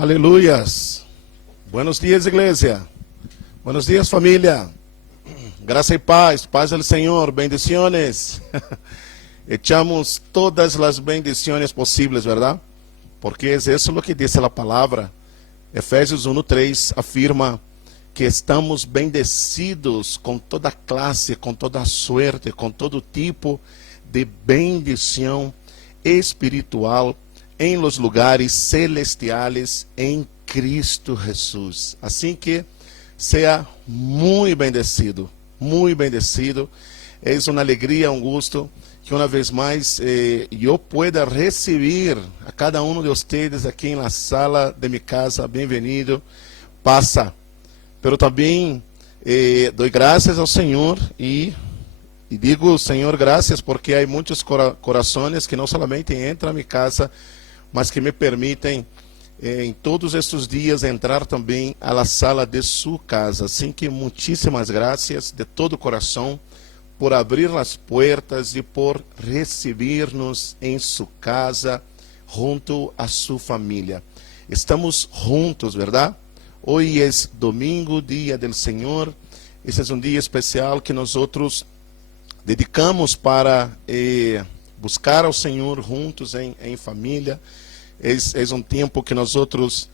Aleluias. Buenos días, iglesia. Buenos días, familia. Graça e paz, paz do Senhor, bendiciones. Echamos todas as bendiciones possíveis, ¿verdad? Porque é isso o que diz a palavra. Efésios 1:3 afirma que estamos bendecidos com toda classe, com toda suerte, com todo tipo de bendição espiritual em los lugares celestiales em Cristo Jesus. Assim que seja muito bendecido, muito bendecido. É uma alegria, um gosto que uma vez mais eu pueda receber a cada um de vocês aqui na sala de minha casa. Bem-vindo, passa. Pero também dou graças ao Senhor e digo, Senhor, graças, porque há muitos corações que não somente entram na minha casa, mas que me permitem em todos estes dias entrar também à la sala de sua casa. Assim que muitíssimas graças de todo o coração por abrir as portas e por receber-nos em sua casa, junto a sua família. Estamos juntos, verdade? Hoje é domingo, dia do Senhor. Esse é um dia especial que nós outros dedicamos para buscar ao Senhor juntos em família. É um tempo que nós outros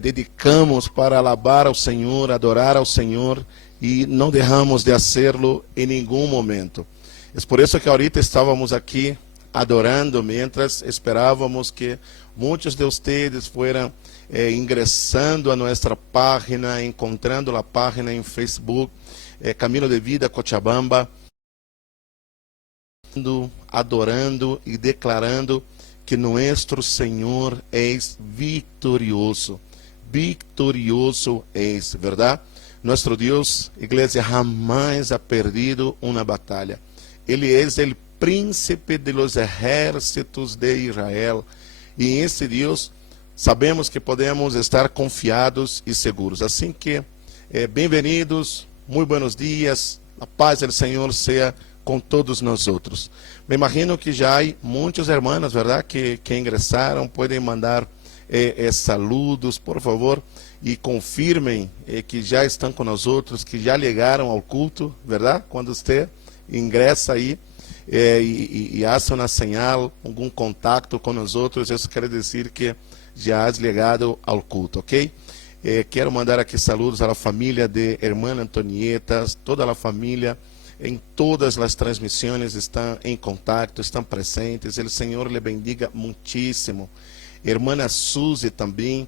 dedicamos para alabar ao Senhor, adorar ao Senhor, e não deixamos de fazê-lo em nenhum momento. É por isso que ahorita estávamos aqui adorando, mientras esperávamos que muitos de vocês fueran ingressando a nossa página, encontrando a página em Facebook, Camino de Vida Cochabamba, adorando e declarando que nosso Senhor é vitorioso. Vitorioso é, verdade? Nosso Deus, igreja, jamais ha perdido uma batalha. Ele é o príncipe de los ejércitos de Israel. E em esse Deus, sabemos que podemos estar confiados e seguros. Assim que, bem-vindos, muito buenos dias, a paz do Senhor seja com todos nós outros. Me imagino que já há muitos hermanos, verdade, que ingressaram, podem mandar saludos, por favor, e confirmem que já estão com nós outros, que já chegaram ao culto, verdade? Quando você ingressa aí e hace uma señal, algum contato com nós outros, isso quer dizer que já has chegado ao culto, ok? Quero mandar aqui saludos à família de Irmã Antonieta, toda a família. Em todas as transmissões estão em contato, estão presentes. O Senhor lhe bendiga muitíssimo. Irmã Suzy também,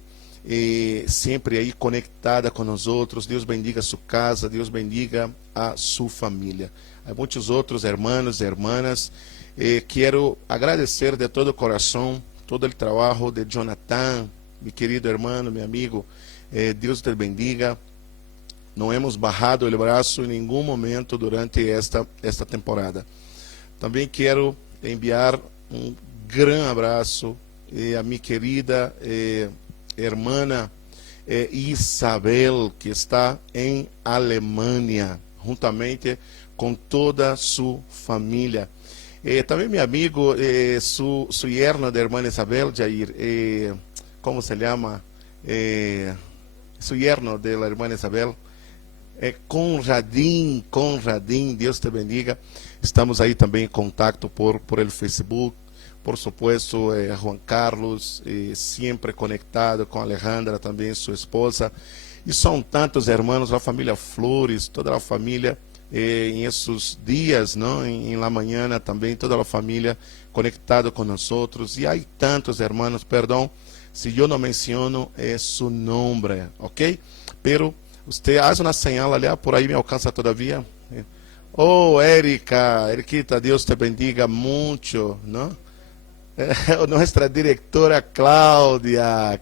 sempre aí conectada com nós outros. Deus bendiga a sua casa, Deus bendiga a sua família. Há muitos outros irmãos e irmãs. Quero agradecer de todo o coração todo o trabalho de Jonathan, meu querido irmão, meu amigo. Deus te bendiga. Não hemos bajado o braço em nenhum momento durante esta temporada. Também quero enviar um grande abraço a minha querida irmã Isabel, que está em Alemanha, juntamente com toda a sua família. Também meu amigo, su yerno da irmã Isabel, Jair, como se chama? Su yerno da irmã Isabel, Conradinho, Deus te bendiga. Estamos aí também em contato por el Facebook, por supuesto, Juan Carlos, sempre conectado com Alejandra, também sua esposa, e são tantos irmãos, a família Flores, toda a família, em esses dias, não, em la mañana também, toda a família conectada com nós outros, e há tantos irmãos, perdão, se eu não menciono seu nome, ok? Pero você faz uma señal ali, por aí me alcança todavia. Oh, Eriquita, Deus te bendiga muito, não? Nossa diretora Claudita,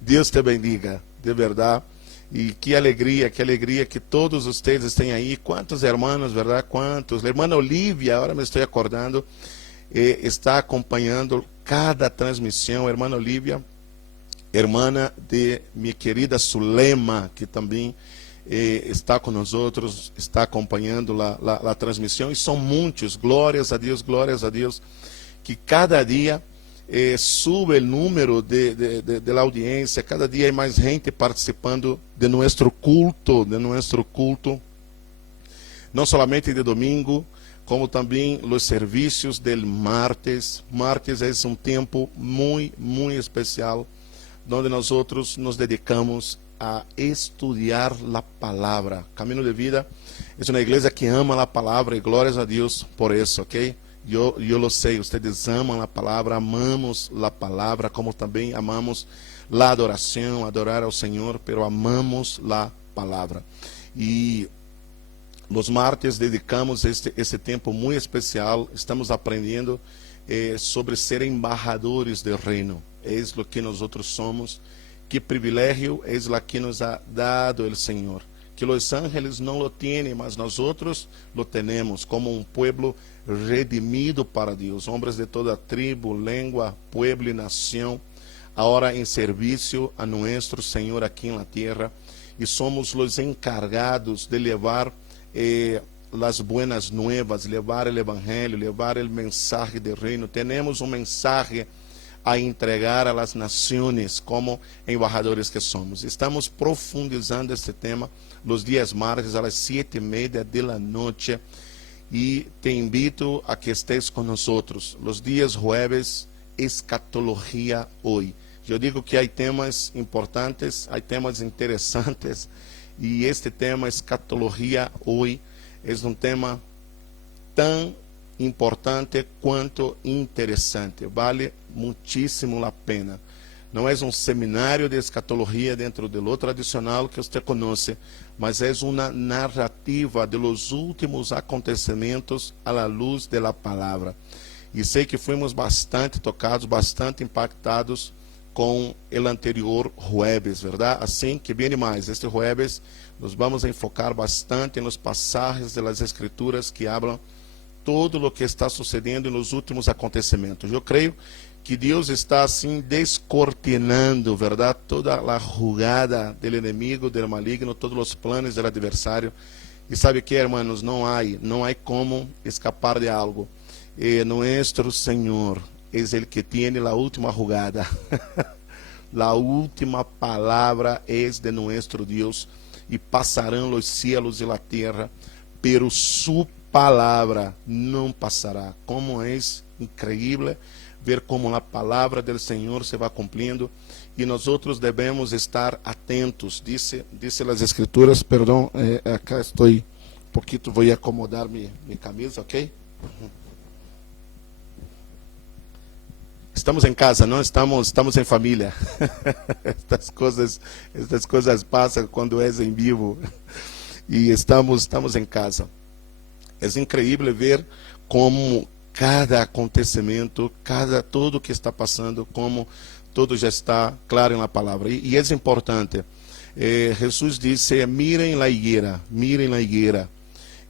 Deus te bendiga, de verdade. E que alegria que todos vocês têm aí. Quantos irmãos, verdade? Quantos? A irmã Olivia, agora me estou acordando, está acompanhando cada transmissão. A irmã Olivia, irmã de minha querida Sulema, que também está com nós outros, está acompanhando a transmissão, e são muitos, glórias a Deus, que cada dia sube o número de la audiencia, cada dia hay mais gente participando de nuestro culto, não somente de domingo, como também os serviços del martes. Martes é um tempo muito especial, onde nós outros nos dedicamos a estudar a palavra. Caminho de Vida é uma igreja que ama a palavra e glórias a Deus por isso, ok? Eu lo sei, vocês amam a palavra, amamos a palavra, como também amamos a adoração, adorar ao Senhor, pero amamos a palavra. E nos martes dedicamos esse tempo muito especial, estamos aprendendo sobre ser embajadores do reino. É o que nós outros somos, que privilégio é o que nos ha dado o Senhor. Que os ángeles não lo têm, mas nós outros lo temos, como um pueblo redimido para Deus, homens de toda tribo, língua, pueblo e nação, agora em serviço a nosso Senhor aqui na terra, e somos os encargados de levar as buenas nuevas, levar o evangelho, levar o mensagem do reino. Temos um mensagem a entregar a las naciones como embajadores que somos. Estamos profundizando este tema los días martes a las 7:30 de la noche y te invito a que estés con nosotros. Los días jueves, escatología hoy. Yo digo que hay temas importantes, hay temas interesantes y este tema, escatología hoy, es un tema tan importante quanto interessante, vale muitíssimo a pena. Não é um seminário de escatologia dentro do tradicional que você conhece, mas é uma narrativa de los últimos acontecimentos à la luz de la palavra. E sei que fomos bastante tocados, bastante impactados com o anterior jueves, verdade? Assim que viene mais, este jueves nos vamos a enfocar bastante nos passagens das escrituras que hablam todo o que está sucedendo nos últimos acontecimentos. Eu creio que Deus está assim descortinando, verdade, toda a jugada do inimigo, do maligno, todos os planos do adversário. E sabe que, hermanos, não há como escapar de algo. Nuestro Senhor é ele que tem a última jugada. A última palavra é de nuestro Deus. E passarão os cielos e a terra, pero su palavra não passará. Como é incrível ver como a palavra do Senhor se vai cumprindo e nós outros devemos estar atentos. Dice as escrituras, perdão, acá estou um pouquinho, vou acomodar minha camisa, ok? Estamos em casa, não estamos em família. Estas coisas passam quando és em vivo e estamos em casa. É incrível ver como cada acontecimento, tudo que está passando, como tudo já está claro na palavra. E é importante. Jesus disse: mirem la higuera, mirem la higuera.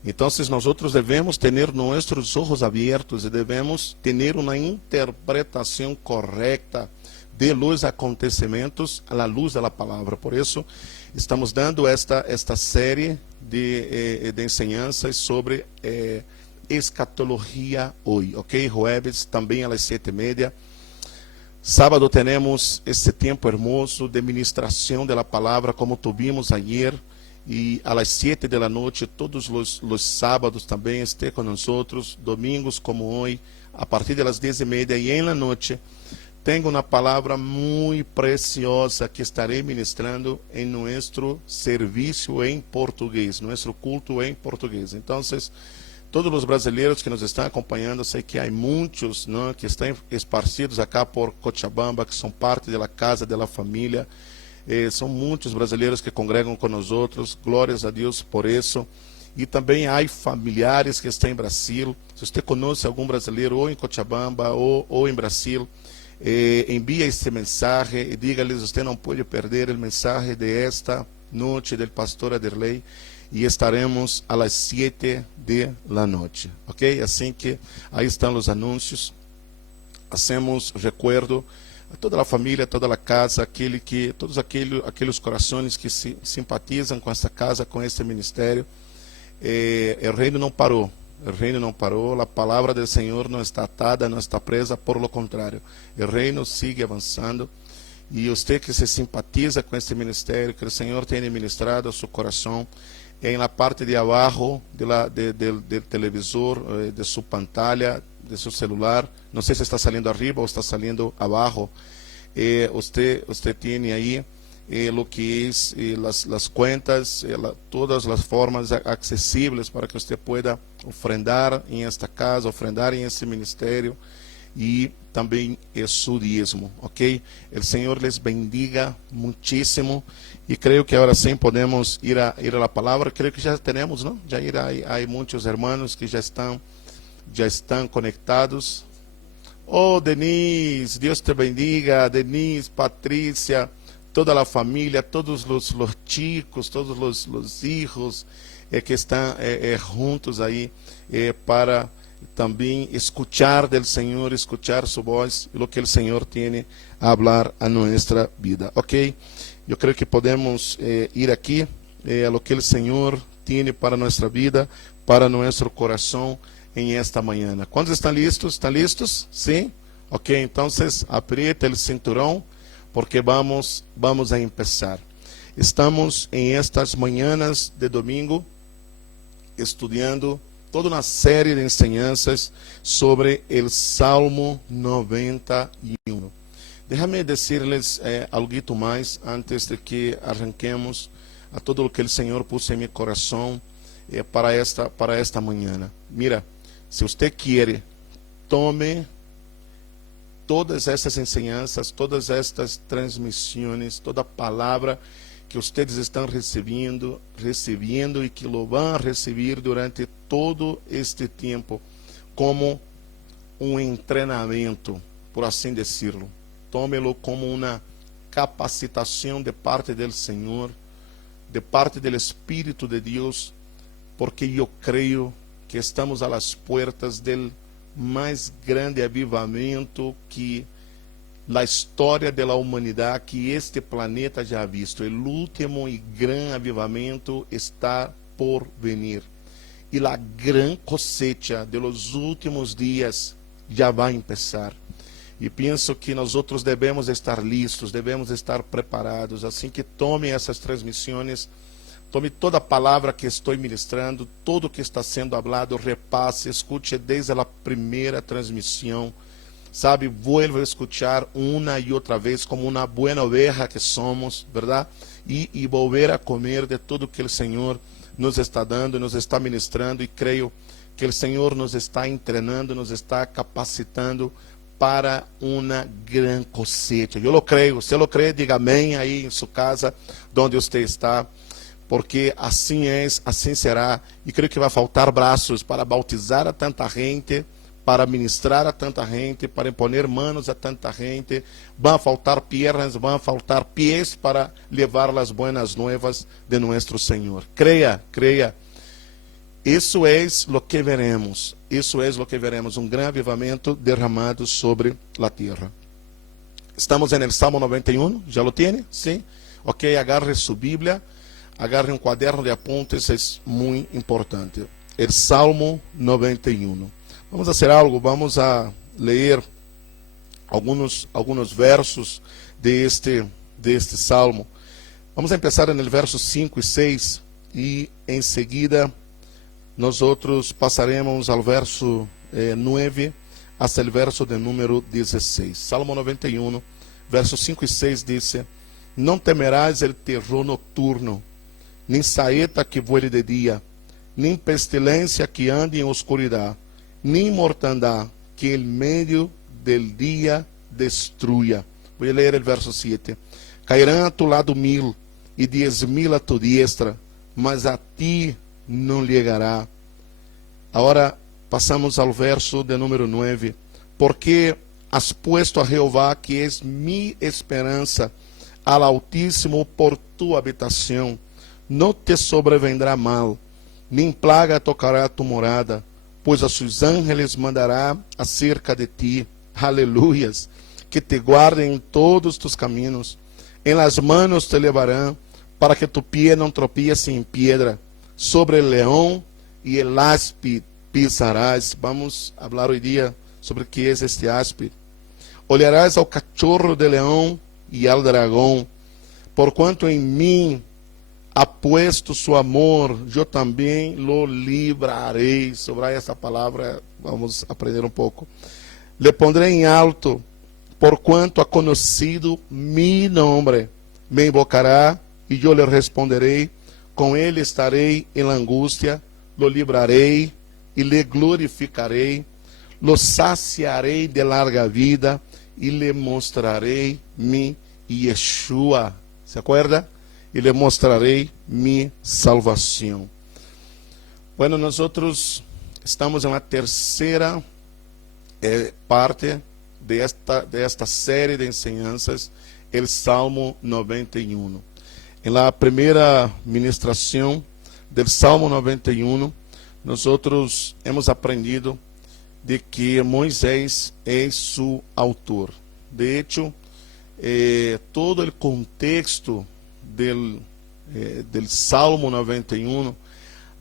Então, nós outros devemos ter nossos olhos abertos e devemos ter uma interpretação correta de los acontecimentos à luz da palavra. Por isso, estamos dando esta série de enseñanças sobre escatologia hoje, ok? Jueves também às 7:30. Sábado temos este tempo hermoso de ministração da palavra, como tuvimos ayer. E às 7 da noite, todos os sábados também esteja conosco. Domingos como hoje, a partir das 10:30 e em la noite, tenho uma palavra muito preciosa que estarei ministrando em nosso serviço em português, nosso culto em português. Então, todos os brasileiros que nos estão acompanhando, sei que há muitos, não, que estão esparcidos acá por Cochabamba, que são parte da casa, da família. São muitos brasileiros que congregam com nós outros, glórias a Deus por isso. E também há familiares que estão em Brasil. Se você conhece algum brasileiro ou em Cochabamba ou em Brasil, envie esse mensagem e diga-lhes: você não pode perder o mensagem de esta noite do pastor Aderley, e estaremos às 7 da noite, ok? Assim que aí estão os anúncios. Hacemos recuerdo a toda a família, toda a casa, todos aqueles corações que se simpatizam com essa casa, com este ministério. O reino não parou, o reino não parou, a palavra do Senhor não está atada, não está presa, por lo contrário, o reino sigue avançando. E você que se simpatiza com este ministério, que o Senhor tem ministrado a seu coração, na parte de abaixo do televisor, de sua pantalla, de seu celular, não sei se está saindo arriba ou está saindo abaixo, você tem aí lo que es las cuentas, todas las formas accesibles para que usted pueda ofrendar en esta casa, ofrendar en este ministerio y también su diezmo, ¿ok? El Señor les bendiga muchísimo y creo que ahora sí podemos ir a la palabra. Creo que ya tenemos, ¿no? Ya hay muchos hermanos que ya están conectados. Oh, Denise, Dios te bendiga, Denise, Patricia, toda a família, todos os chicos, todos os hijos que estão juntos aí para também escuchar del Senhor, escuchar sua voz e o que o Senhor tem a falar a nossa vida, ok? Eu creio que podemos ir aqui a lo que o Senhor tem para nossa vida, para nosso coração em esta manhã. Quantos estão listos? ¿Estão listos? Sim? Ok, então aprieta o cinturão, porque vamos a empezar. Estamos em estas manhãs de domingo estudando toda uma série de enseñanças sobre o Salmo 91. Déjame decirles algo mais antes de que arranquemos a todo o que o Senhor puso em meu coração para esta manhã. Mira, se você quer, tome todas estas enseñanças, todas estas transmissões, toda palavra que vocês estão recebendo e que lo vão receber durante todo este tempo, como treinamento, por assim decirlo. Tómelo como uma capacitação de parte do Senhor, de parte do Espírito de Deus, porque eu creio que estamos a las puertas del mais grande avivamento que a história da humanidade, que este planeta já ha visto. O último e grande avivamento está por venir. E a grande cosecha de los últimos dias já vai começar. E penso que nós outros devemos estar listos, devemos estar preparados. Assim que tome essas transmissões, tome toda a palavra que estou ministrando, tudo que está sendo falado, repasse, escute desde a primeira transmissão, sabe, vuelva a escuchar uma e outra vez como uma boa oveja que somos, verdade? E volver a comer de tudo que o Senhor nos está dando, nos está ministrando, e creio que o Senhor nos está treinando, nos está capacitando para uma grande cosecha. Eu lo creio, se lo crê, diga amém aí em sua casa, onde você está, porque assim é, assim será, e creio que vai faltar braços para bautizar a tanta gente, para ministrar a tanta gente, para imponer manos a tanta gente, vão faltar pernas, vão faltar pés para levar as buenas nuevas de nosso Senhor. Creia, creia. Isso é o que veremos, grande avivamento derramado sobre a terra. Estamos no Salmo 91, já lo tiene? Sim? Ok, agarre sua Bíblia. Agarre um quaderno de apuntes, é muito importante. O Salmo 91. Vamos fazer algo, vamos a ler alguns versos deste salmo. Vamos começar no verso 5 e 6 e em seguida nós outros passaremos ao verso 9 até o verso de número 16. Salmo 91, versos 5 e 6 diz: Não temerás el terror nocturno, nem saeta que voe de dia, nem pestilência que ande em oscuridade, nem mortandade que em meio del dia destruya. Vou ler o verso 7. Cairão a tu lado 1000 e 10.000 a tu diestra, mas a ti não chegará. Agora passamos ao verso de número 9. Porque has puesto a Jeová, que é mi esperança, al Altíssimo por tu habitação, não te sobrevendrá mal, nem plaga tocará a tu morada, pois a seus ángeles mandará acerca de ti, aleluias, que te guardem em todos tus caminhos, em las manos te levarão, para que tu pie não tropiece em piedra, sobre el leão e el áspide pisarás. Vamos falar hoje dia sobre o que é este áspide. Olharás ao cachorro de leão e ao dragão, porquanto em mim ha puesto su amor, eu também lo librarei. Sobre essa palavra, vamos aprender um pouco. Le pondré em alto, porquanto ha conocido mi nombre. Me invocará e eu lhe responderei. Com ele estarei em angústia, lo librarei e lhe glorificarei. Lo saciarei de larga vida e lhe mostrarei mi Yeshua. ¿Se acuerda? E lhe mostrarei mi salvação. Bueno, nós estamos na terceira parte desta série de enseñanças, el Salmo 91. Em la primeira ministração del Salmo 91, nós hemos aprendido de que Moisés é su autor. De hecho, todo o contexto del Salmo 91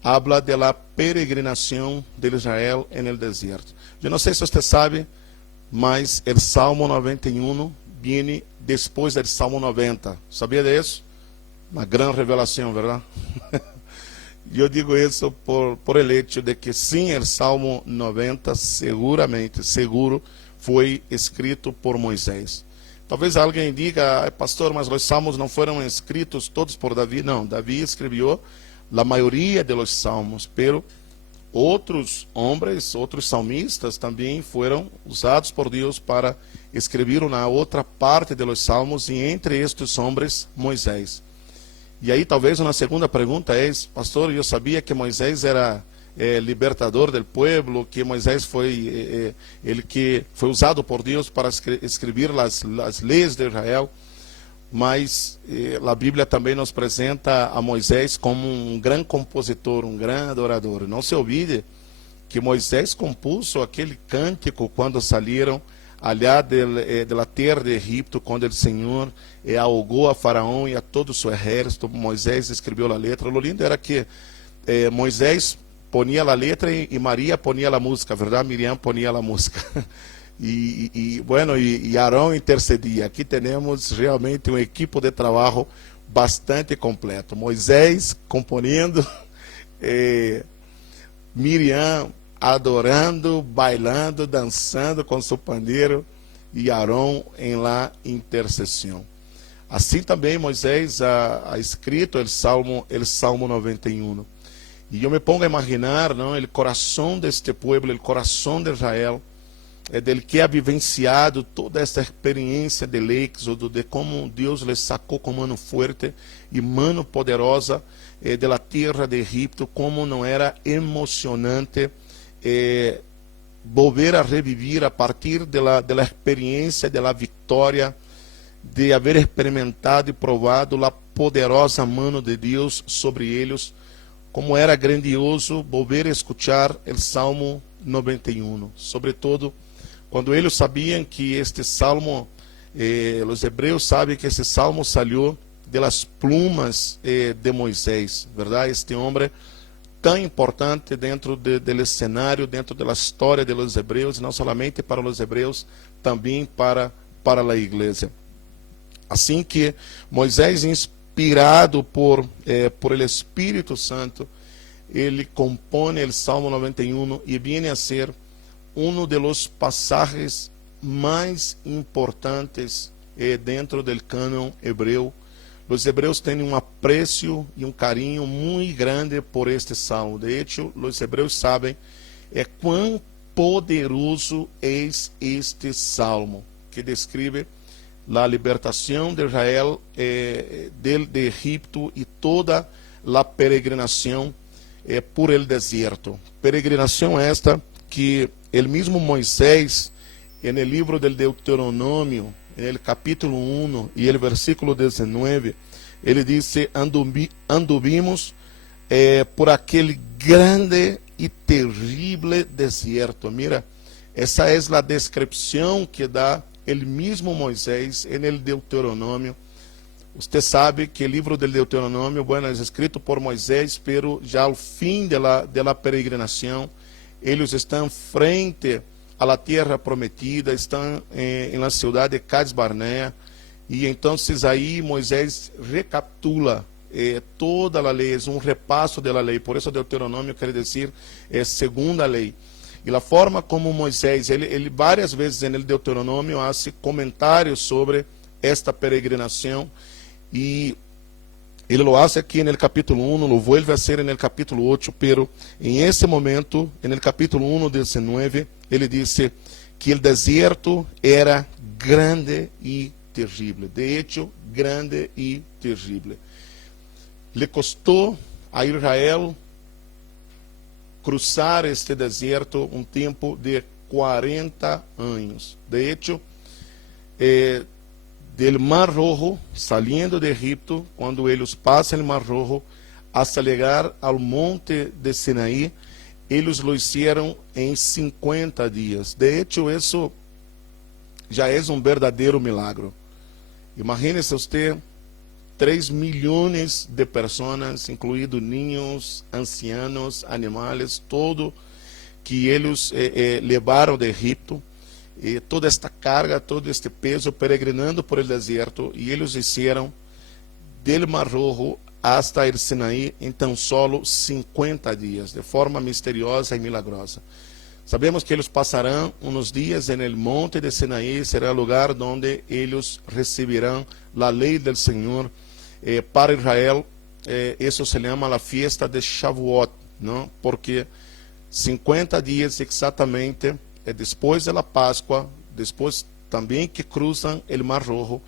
habla de la peregrinação de Israel en el desierto. Eu não sei se você sabe, mas o Salmo 91 viene depois do Salmo 90. Sabia disso? Uma grande revelação, verdade? Eu digo isso por el hecho de que sim, o Salmo 90 seguro foi escrito por Moisés. Talvez alguém diga, pastor, mas os salmos não foram escritos todos por Davi. Não, Davi escreveu a maioria dos salmos, pero outros homens, outros salmistas também foram usados por Deus para escrever uma outra parte dos salmos, e entre estes homens, Moisés. E aí talvez uma segunda pergunta é, pastor, eu sabia que Moisés era libertador do povo, que Moisés foi ele que foi usado por Deus para escrever as leis de Israel, mas a Bíblia também nos apresenta a Moisés como um grande compositor, um grande adorador. Não se olvide que Moisés compôs aquele cântico quando saíram allá de la terra de Egipto, quando o Senhor ahogou a Faraó e a todo o seu exército. Moisés escreveu a letra. O lindo era que Moisés ponia a letra e Maria ponia a música, verdade? Miriam ponia a música. E Arão intercedia. Aqui temos realmente um equipo de trabalho bastante completo. Moisés componendo, Miriam adorando, bailando, dançando com seu pandeiro, e Arão em la intercessão. Assim também Moisés ha escrito o Salmo 91. E eu me pongo a imaginar, não, o coração deste povo, o coração de Israel, dele que ha vivenciado toda esta experiência de Éxodo, de como Deus lhe sacou com mano forte e mano poderosa de la terra de Egipto, como não era emocionante volver a revivir a partir de la experiência de la vitória, de haver experimentado e provado a poderosa mano de Deus sobre eles. Como era grandioso volver a escuchar o Salmo 91, sobretudo quando eles sabiam que este salmo, os hebreus sabem que esse salmo saiu de las plumas de Moisés, verdade? Este homem tão importante dentro do cenário, dentro da história dos hebreus, não somente para os hebreus, também para a igreja. Assim que Moisés, inspirado por el Espírito Santo, ele compõe o Salmo 91 e vem a ser um dos passagens mais importantes dentro do cânon hebreu. Os hebreus têm um apreço e um carinho muito grande por este salmo. De hecho, os hebreus sabem quão poderoso é este salmo, que descreve a libertação de Israel de Egipto e toda a peregrinação por el deserto. Peregrinação esta que el mesmo Moisés, no livro del Deuteronômio, no capítulo 1 e el versículo 19, ele disse: anduvimos por aquele grande e terrível deserto. Mira, essa é a descrição que dá el mesmo Moisés no Deuteronômio. Você sabe que o livro do Deuteronômio, bueno, é escrito por Moisés, pero já ao fim da peregrinação, eles estão frente à terra prometida, estão na cidade de Cades Barnea, e então aí Moisés recapitula toda a lei, é um repasso da lei, por isso Deuteronômio quer dizer segunda lei. E a forma como Moisés, ele várias vezes no Deuteronômio faz comentários sobre esta peregrinação, e ele lo hace aqui no capítulo 1, lo vuelve a hacer no capítulo 8, pero em esse momento, no capítulo 1, 19, ele disse que o deserto era grande e terrível. De hecho, grande e terrível. Le custou a Israel cruzar este deserto um tempo de 40 anos. De hecho, del Mar Rojo, saliendo de Egipto, quando eles passam o Mar Rojo, hasta chegar ao monte de Sinaí, eles lo hicieron em 50 dias. De hecho, isso já é um verdadeiro milagro. Imagine-se você, 3 milhões de pessoas, incluídos niños, ancianos, animais, todo que eles levaram de Egipto, toda esta carga, todo este peso, peregrinando por el deserto, e eles hicieron del Mar Rojo hasta el Sinaí em tão solo 50 dias, de forma misteriosa e milagrosa. Sabemos que eles passarão uns dias no monte de Sinaí, será o lugar onde eles receberão a lei do Senhor. Para Israel, isso se chama a fiesta de Shavuot, não? Porque 50 dias exatamente depois da Páscoa, depois também que cruzam o Mar Rojo,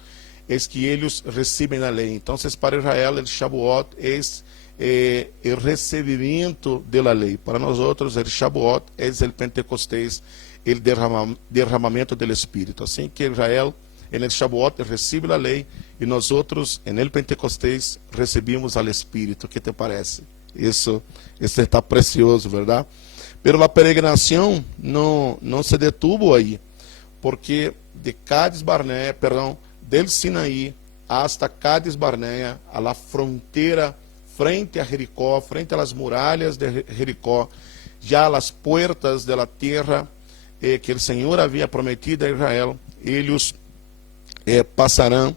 é que eles recebem a lei. Então, para Israel, o Shavuot é o recebimento da lei. Para nós outros, o Shavuot é o Pentecostés, o derramamento do Espírito. Assim que Israel, no Shavuot, recebe a lei, e nós outros, no Pentecostés, recebemos o Espírito. O que te parece? Isso está precioso, verdade? Pero a peregrinação não se detuvo aí, porque de Cades Barnea, del Sinaí hasta Cades Barnea, a la fronteira frente a Jericó, frente às muralhas de Jericó, já as puertas da terra que o Senhor havia prometido a Israel, eles passarão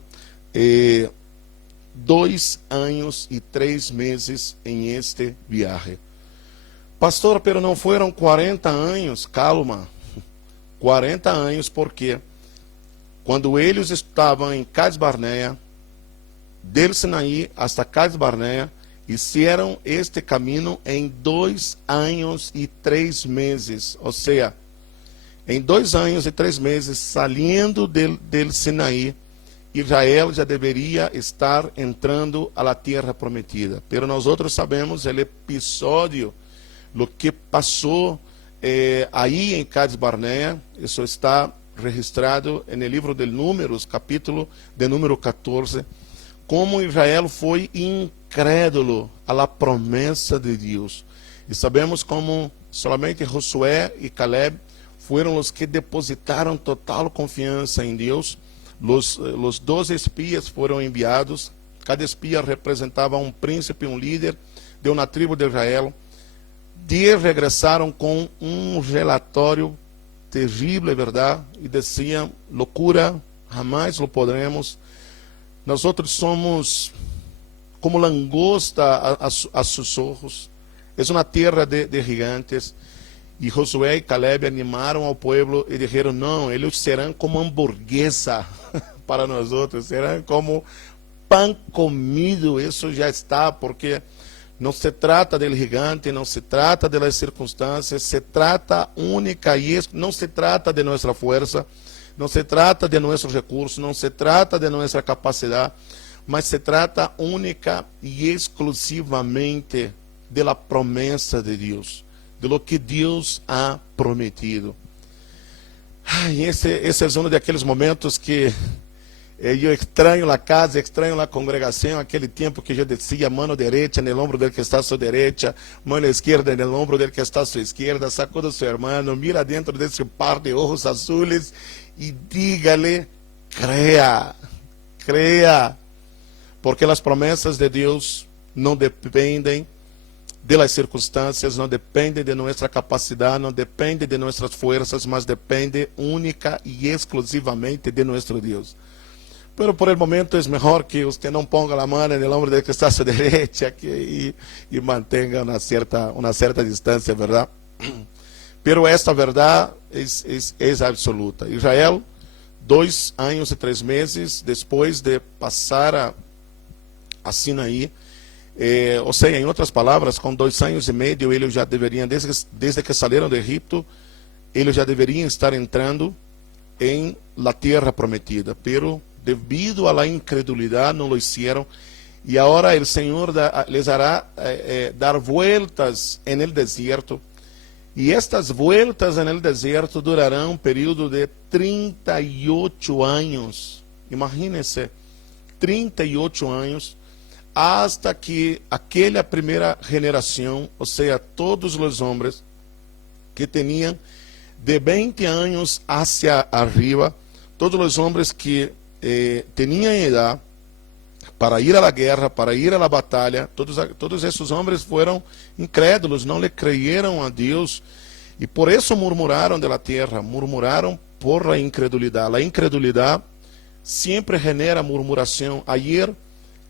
2 anos e 3 meses em este viaje. Pastor, pero não foram 40 anos, calma, 40 anos, porque quando eles estavam em Cades Barnea, del Sinaí hasta Cades Barnea, hicieron este caminho em 2 anos e 3 meses, ou seja, em 2 anos e 3 meses, saliendo del Sinaí, Israel já deveria estar entrando à terra prometida. Pero nós outros sabemos o episódio, o que passou aí em Cades Barnea. Isso está registrado no livro de Números, capítulo de número 14, como Israel foi incrédulo à promessa de Deus. E sabemos como somente Josué e Caleb foram os que depositaram total confiança em Deus. Os 12 espias foram enviados, cada espia representava um príncipe, um líder de uma tribo de Israel. 10 regressaram com um relatório terrível, é verdade, e diziam: loucura, jamais lo podremos. Nós outros somos como langosta a seus olhos. É uma terra de gigantes. E Josué e Caleb animaram ao povo e disseram: não, eles serão como hamburguesa para nós outros, serão como pão comido. Isso já está, porque não se trata do gigante, não se trata das circunstâncias, se trata única e não se trata de nossa força, não se trata de nossos recursos, não se trata de nossa capacidade, mas se trata única e exclusivamente da promessa de Deus, de lo que Deus ha prometido. Esse é um daqueles momentos que eu estranho a casa, estranho a congregação, aquele tempo que eu dizia: mano direita no ombro del que está a sua direita, mano esquerda no ombro del que está a sua esquerda, sacuda seu irmão, mira dentro desse par de olhos azules e dígale: creia, creia, porque as promessas de Deus não dependem de las circunstâncias, não depende de nossa capacidade, não depende de nossas forças, mas depende única e exclusivamente de nosso Deus. Pero por el momento es mejor que usted no ponga la mano en el hombro del que está a su derecha y mantenga una cierta distancia, ¿verdad? Pero esta verdad es absoluta. Israel, 2 anos e 3 meses depois de passar a Sinaí, ou seja, em outras palavras, com 2 anos e meio, eles já deveriam, desde que saíram do Egito, eles já deveriam estar entrando em la terra prometida, pero devido a la incredulidad no lo hicieron, y ahora el Señor les hará dar vueltas en el desierto, y estas vueltas en el desierto durarán un periodo de 38 años, imagínense, 38 años, hasta que aquella primera generación, o sea, todos los hombres que tenían de 20 anos hacia arriba, todos os homens que tinham edad para ir à guerra, para ir à batalha, todos esses homens foram incrédulos, não lhe creyeron a Deus, e por isso murmuraram de la terra, murmuraram por la incredulidade. A incredulidade sempre genera murmuração. Ayer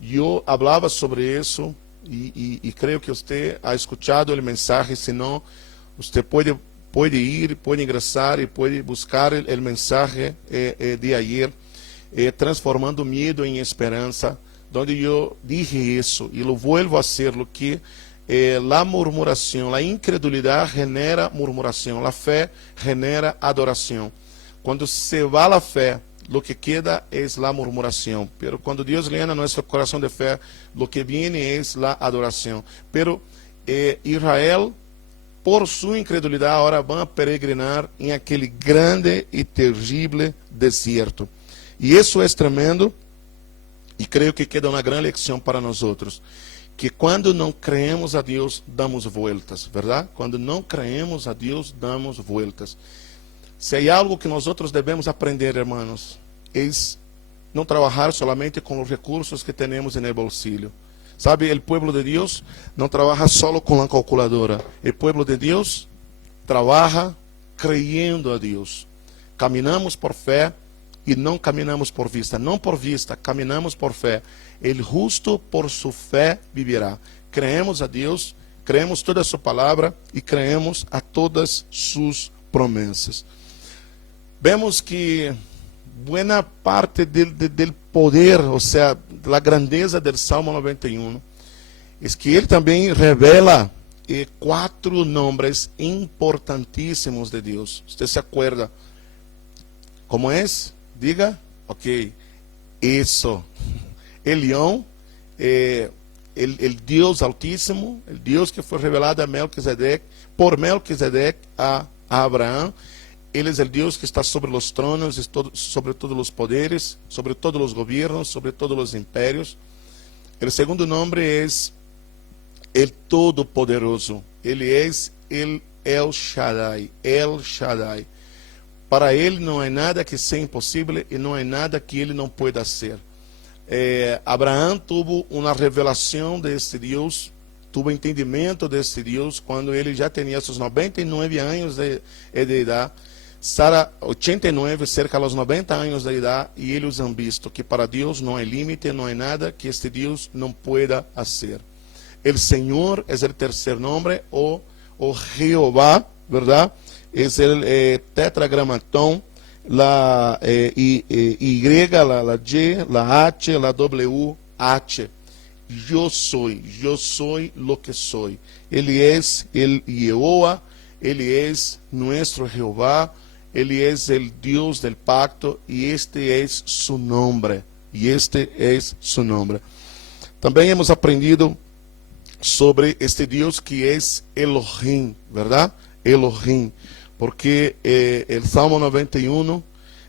eu falava sobre isso, e creio que você ha escuchado o mensagem, se não, você pode ir, pode ingressar e pode buscar o mensagem de ayer, transformando medo em esperança, onde eu dije isso, e lo vuelvo a hacerlo, que la murmuração, la incredulidade genera murmuração, la fé genera adoração. Quando se va la fé, lo que queda es la murmuración, pero cuando Dios llena nuestro corazón de fe, lo que viene es la adoración. Pero Israel, por su incredulidad, ahora van a peregrinar en aquel grande y terrible desierto. Y eso es tremendo, y creo que queda una gran lección para nosotros, que cuando no creemos a Dios, damos vueltas, ¿verdad? Cuando no creemos a Dios, damos vueltas. Se hay algo que nosotros debemos aprender, hermanos, es no trabajar solamente con los recursos que tenemos en el bolsillo. ¿Sabe? El pueblo de Dios no trabaja solo con la calculadora. El pueblo de Dios trabaja creyendo a Dios. Caminamos por fe y no caminamos por vista. No por vista, caminamos por fe. El justo por su fe vivirá. Creemos a Dios, creemos toda su palabra y creemos a todas sus promesas. Vemos que buena parte del poder, o sea, la grandeza del Salmo 91, es que él también revela 4 nombres importantísimos de Dios. ¿Usted se acuerda? ¿Cómo es? Diga. Ok. Eso. El león, el Dios altísimo, el Dios que fue revelado a Melquisedec, por Melquisedec a Abraham. Ele é o Deus que está sobre os tronos, sobre todos os poderes, sobre todos os governos, sobre todos os impérios. O segundo nome é el Todo-Poderoso. Ele é El Shaddai. El Shaddai. Para ele não há nada que seja impossível e não há nada que ele não pueda ser. Abraão tuvo uma revelação desse Deus, tuvo entendimento desse Deus quando ele já tinha seus 99 anos de idade. Sara, 89, cerca de los 90 años de edad, y ellos han visto que para Dios no hay límite, no hay nada que este Dios no pueda hacer. El Señor es el tercer nombre, o Jehová, ¿verdad? Es el tetragramatón, la Y, la Y, la H, la W, H. Yo soy lo que soy. Él es el Yehoah, Él es nuestro Jehová. Ele é o Deus del pacto e este é su nombre. E este é su nombre. Também hemos aprendido sobre este Deus que é Elohim, ¿verdad? Elohim. Porque el Salmo 91,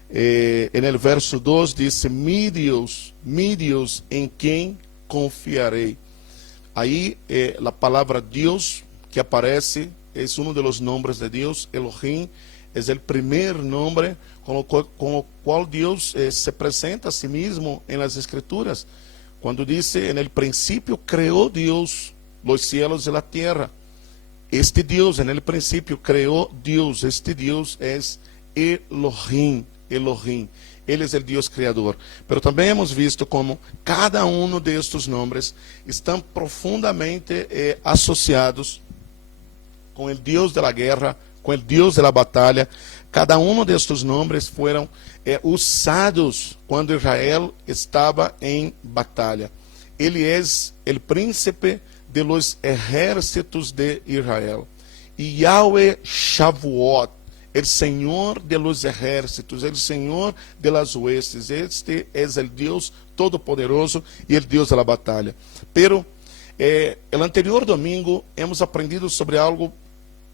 en el verso 2, dice: mi Dios en quem confiarei. Aí, a palavra Deus que aparece é um dos nomes de Deus, Elohim. É o primeiro nome com o qual Deus se apresenta a si mesmo em las Escrituras. Quando diz, en el princípio criou Deus los cielos y la tierra. Este Dios en el principio creó Dios. Este Dios es Elohim, Elohim. Él es el Dios creador. Pero también hemos visto como cada uno de estos nombres están profundamente asociados con el Dios de la guerra, con el Dios de la batalla. Cada uno de estos nombres fueron usados cuando Israel estaba en batalla. Él es el príncipe de los ejércitos de Israel. Y Yahweh Shavuot, el Señor de los ejércitos, el Señor de las huestes. Este es el Dios todopoderoso y el Dios de la batalla. Pero el anterior domingo hemos aprendido sobre algo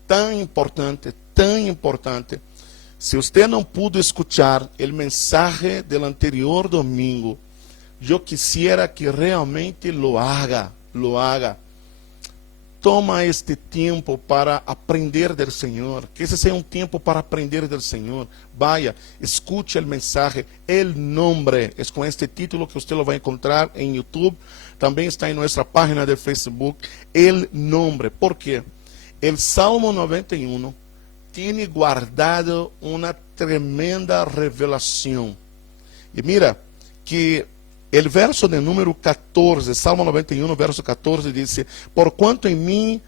tan importante, tan importante. Se usted não pudo escuchar el mensaje del anterior domingo, yo quisiera que realmente lo haga, lo haga. Toma este tiempo para aprender del Señor, que ese sea un tiempo para aprender del Señor. Vaya, escuche el mensaje, el nombre, es con este título que usted lo va a encontrar en YouTube, también está en nuestra página de Facebook, el nombre. ¿Por qué? El Salmo 91 tiene guardado una tremenda revelación. Y mira que el verso de número 14, Salmo 91, verso 14, dice: por cuanto en mí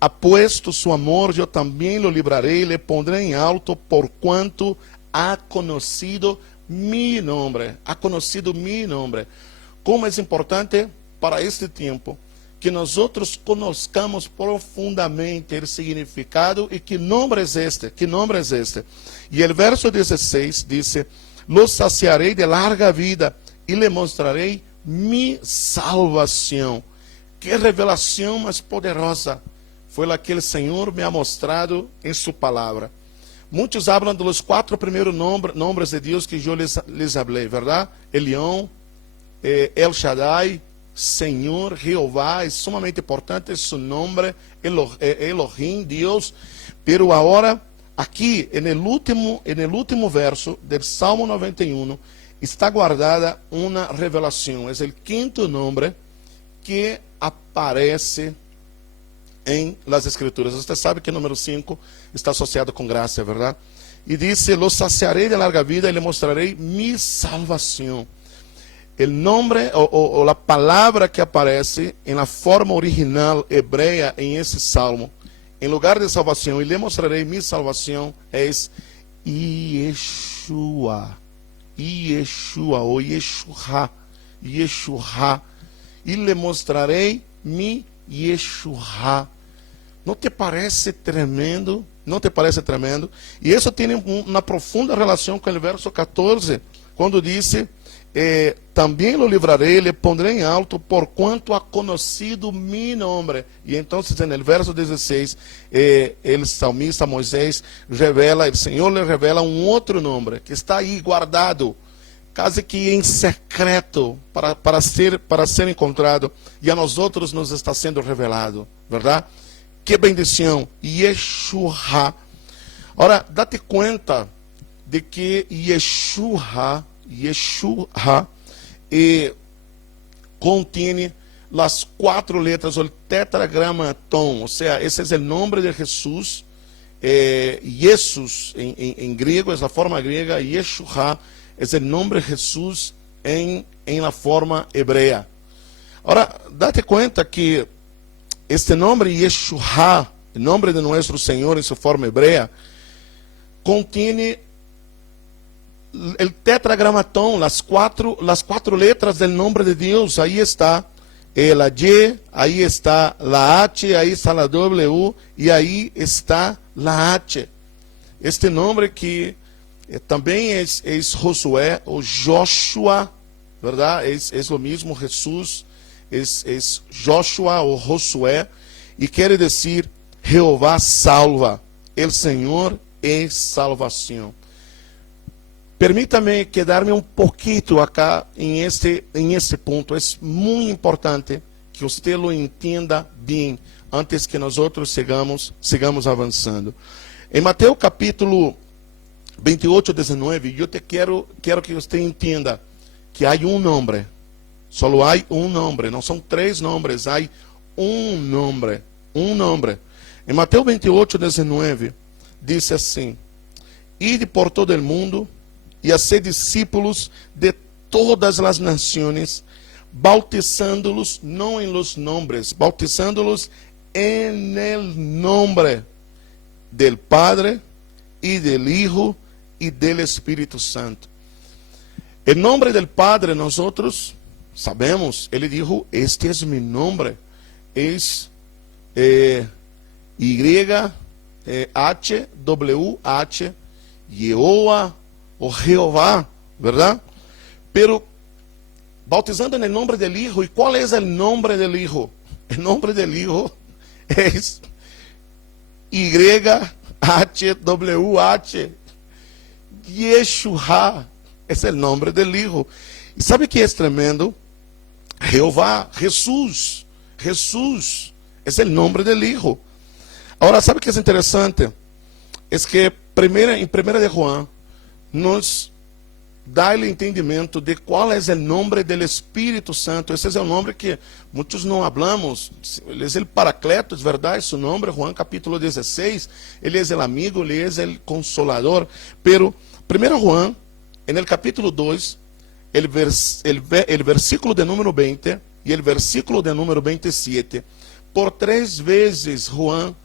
ha puesto su amor, yo también lo libraré y le pondré en alto, por cuanto ha conocido mi nombre. Ha conocido mi nombre. Como es importante para este tiempo que nosotros conozcamos profundamente el significado y qué nombre es este, qué nombre es este. Y el verso 16 dice: los saciaré de larga vida y le mostraré mi salvación. Qué revelación más poderosa fue la que el Señor me ha mostrado en su palabra. Muchos hablan de los 4 primeros nombres de Dios que yo les hablé, ¿verdad? El León, El Shaddai, Señor, Jehová, es sumamente importante su nombre, Elohim, Dios. Pero ahora, aquí, en el último verso del Salmo 91, está guardada una revelación. Es el 5º nombre que aparece en las Escrituras. Usted sabe que el número 5 está asociado con gracia, ¿verdad? Y dice: los saciaré de larga vida y le mostraré mi salvación. El nombre o la palabra que aparece en la forma original hebrea en ese salmo, en lugar de salvación, y le mostraré mi salvación, es Yeshua. Yeshua o Yeshua, Yeshua, y le mostraré mi Yeshua. ¿No te parece tremendo? ¿No te parece tremendo? Y eso tiene una profunda relación con el verso 14, cuando dice: también lo libraré, le pondré en alto, por cuanto ha conocido mi nombre. Y entonces en el verso 16, el salmista Moisés revela, el Señor le revela un otro nombre, que está ahí guardado, casi que en secreto, para ser encontrado, y a nosotros nos está siendo revelado, ¿verdad? Qué bendición, Yeshua. Ahora, date cuenta de que Yeshua contiene las 4 letras, o el tetragramatón, o sea, ese es el nombre de Jesús. Jesús en griego es la forma griega, Yeshua es el nombre de Jesús en la forma hebrea. Ahora, date cuenta que este nombre Yeshua, el nombre de nuestro Señor en su forma hebrea, contiene el tetragramatón, las cuatro letras del nombre de Dios. Ahí está la Y, ahí está la H, ahí está la W y ahí está la H. Este nombre que también es Josué o Joshua, ¿verdad? Es lo mismo, Jesús es Joshua o Josué, y quiere decir Jehová salva, el Señor es salvación. Permítame quedarme un poquito acá en este punto. Es muy importante que usted lo entienda bien antes que nosotros sigamos avanzando. En Mateo capítulo 28, 19, yo quiero que usted entienda que hay un nombre. Solo hay un nombre, no son 3 nombres, hay um nome. Um nome. Em Mateus 28, 19, diz assim: ide por todo el mundo e a ser discípulos de todas as nações, bautizándolos não em los nombres, bautizándolos en el nombre del Padre y del Hijo y del Espíritu Santo. El nombre del Padre nosotros sabemos, ele dijo, este es mi nombre, es YHWH, Jehová o Jehová, ¿verdad? Pero bautizando en el nombre del Hijo, ¿y cuál es el nombre del Hijo? El nombre del Hijo es YHWH, Yeshua, es el nombre del Hijo. ¿Y sabe qué es tremendo? Jehová, Jesús, Jesús es el nombre del Hijo. Ahora, ¿sabe qué es interesante? Es que en primera de Juan nos dá o entendimento de qual é o nome do Espírito Santo. Esse é o nome que muitos não hablamos. Ele é o Paracletos, verdade? Seu nome, Juan capítulo 16. Ele é o amigo, ele é o consolador. Pero, 1 Juan, en el capítulo 2, el versículo de número 20 e el versículo de número 27, por 3 vezes Juan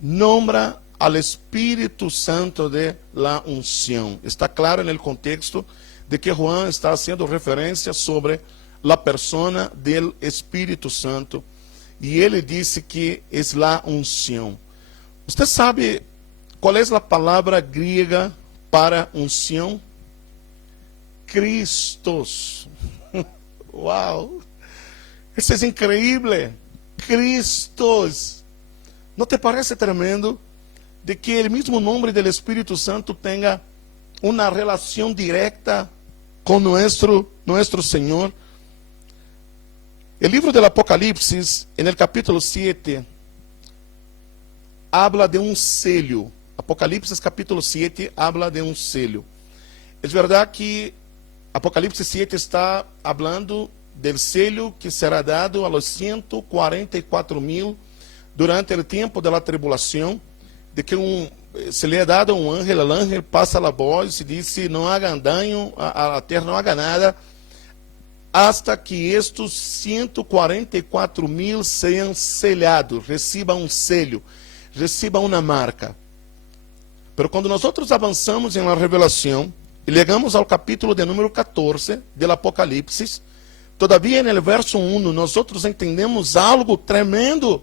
nombra al Espírito Santo de la unción. Está claro en el contexto de que Juan está haciendo referencia sobre la persona del Espírito Santo. Y él dice que es la unción. ¿Usted sabe cuál es la palabra griega para unción? Christos. Wow. Eso es increíble. Christos. ¿No te parece tremendo? De que el mismo nombre del Espíritu Santo tenga una relación directa con nuestro Señor. El libro del Apocalipsis, en el capítulo 7, habla de un sello. Apocalipsis capítulo 7 habla de un sello. Es verdad que Apocalipsis 7 está hablando del sello que será dado a los 144,000 durante el tiempo de la tribulación. De que se lhe é dado um ángel, o ángel passa a voz e diz: não haga daño a terra, não haga nada, hasta que estes 144,000 sejam selados, recebam um selho, recebam uma marca. Pero quando nós avançamos em la revelação e chegamos ao capítulo de número 14 do Apocalipse, todavia no verso 1, nós entendemos algo tremendo.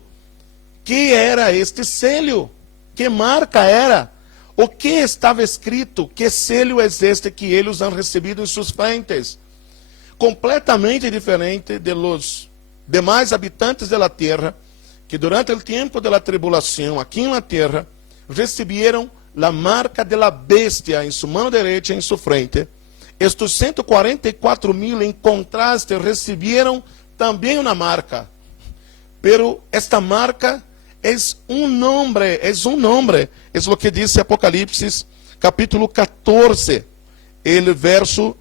Que era este selho? Que marca era? O que estava escrito? Que selho é este que eles han recebido em suas frentes? Completamente diferente de los demais habitantes da terra, que durante o tempo da tribulação aqui na terra, receberam a marca de la bestia em sua mão direita e em sua frente. Estes 144,000 em contraste receberam também uma marca. Pero esta marca es un nombre, es lo que dice Apocalipsis capítulo 14, el verso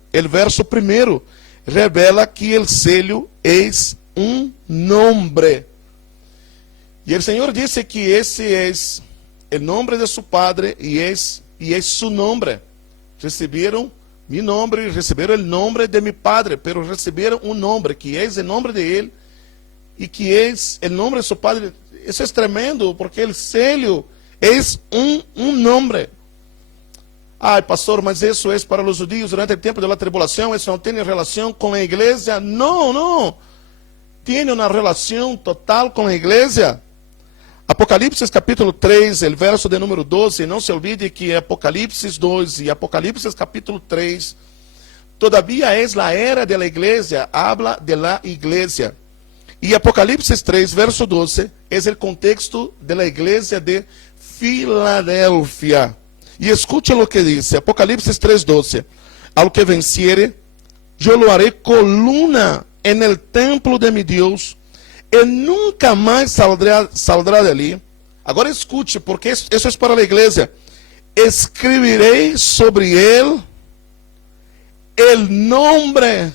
primero, revela que el sello es un nombre. Y el Señor dice que ese es el nombre de su Padre y es su nombre. Recibieron mi nombre y recibieron el nombre de mi Padre, pero recibieron un nombre que es el nombre de Él y que es el nombre de su Padre. Isso é tremendo, porque o sello é um nome. Ai, pastor, mas isso é para os judeus durante o tempo da tribulação, isso não tem relação com a igreja. Não, não. Tem uma relação total com a igreja. Apocalipse capítulo 3, o verso de número 12, não se olvide que Apocalipse 2 e Apocalipse capítulo 3, todavia é a era da igreja, habla de la igreja. E Apocalipse 3, verso 12, é o contexto da igreja de Filadélfia. E escute o que diz, Apocalipse 3, 12. Ao que venciere, eu lo haré coluna en el templo de mi Deus, e nunca mais saldrá dali. Agora escute, porque isso é para a igreja. Escreverei sobre ele el nombre.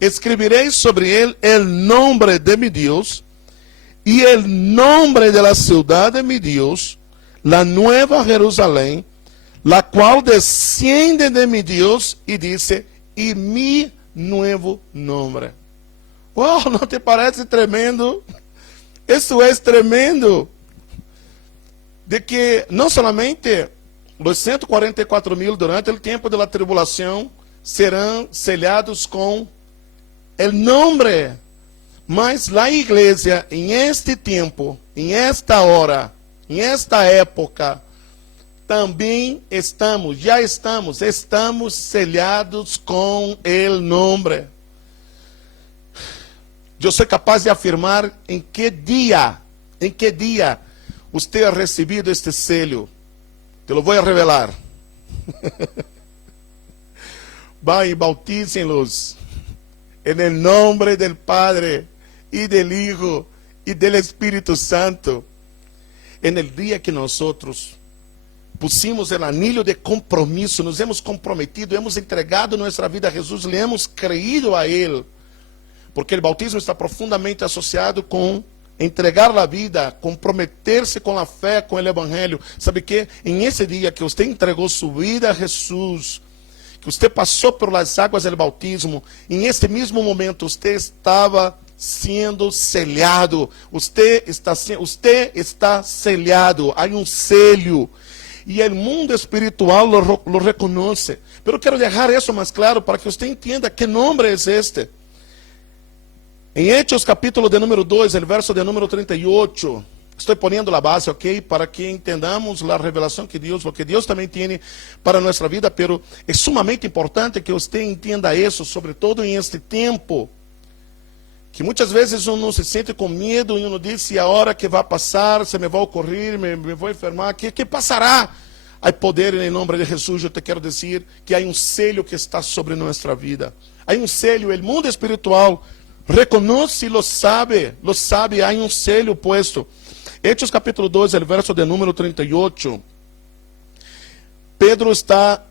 Escreverei sobre ele el nombre de mi Deus y el nombre de la ciudad de mi Dios, la nueva Jerusalén, la cual desciende de mi Dios, y dice, y mi nuevo nombre. Wow, ¿no te parece tremendo? Eso es tremendo. De que não somente os 144.000 durante o tempo da tribulação serão selados com o nome, mas a igreja, em este tempo, em esta hora, em esta época, também já estamos selados com o nome. Eu sou capaz de afirmar em que dia você ha recebido este selo. Te lo voy a revelar. Vai e bautícenlos en el nombre del Padre y del Hijo y del Espíritu Santo. En el día que nosotros pusimos el anillo de compromiso, nos hemos comprometido, hemos entregado nuestra vida a Jesús, le hemos creído a Él, porque o bautismo está profundamente associado com entregar a vida, comprometer-se com a fé, com o Evangelho. Sabe que em esse dia que você entregou sua vida a Jesus, que você passou por las águas do bautismo, em esse mesmo momento você estava sendo selado. Você está selado. Há um selho. E o mundo espiritual lo reconoce. Pero quero deixar isso mais claro para que você entenda que nome é este. Em Hechos capítulo de número 2, el verso de número 38, estou poniendo a base, ok, para que entendamos a revelação que Deus, o que Deus também tem para nossa vida, pero é sumamente importante que você entenda isso, sobretudo em este tempo, que muitas vezes uno se sente com medo e uno diz, e a hora que vai passar, se me vai ocorrer, me vou enfermar, que passará? Há poder em nome de Jesus. Eu te quero dizer que há um selho que está sobre nossa vida, há um selho, o mundo espiritual reconoce e lo sabe, há um selho puesto. Hechos capítulo 2, el verso de número 38. Pedro está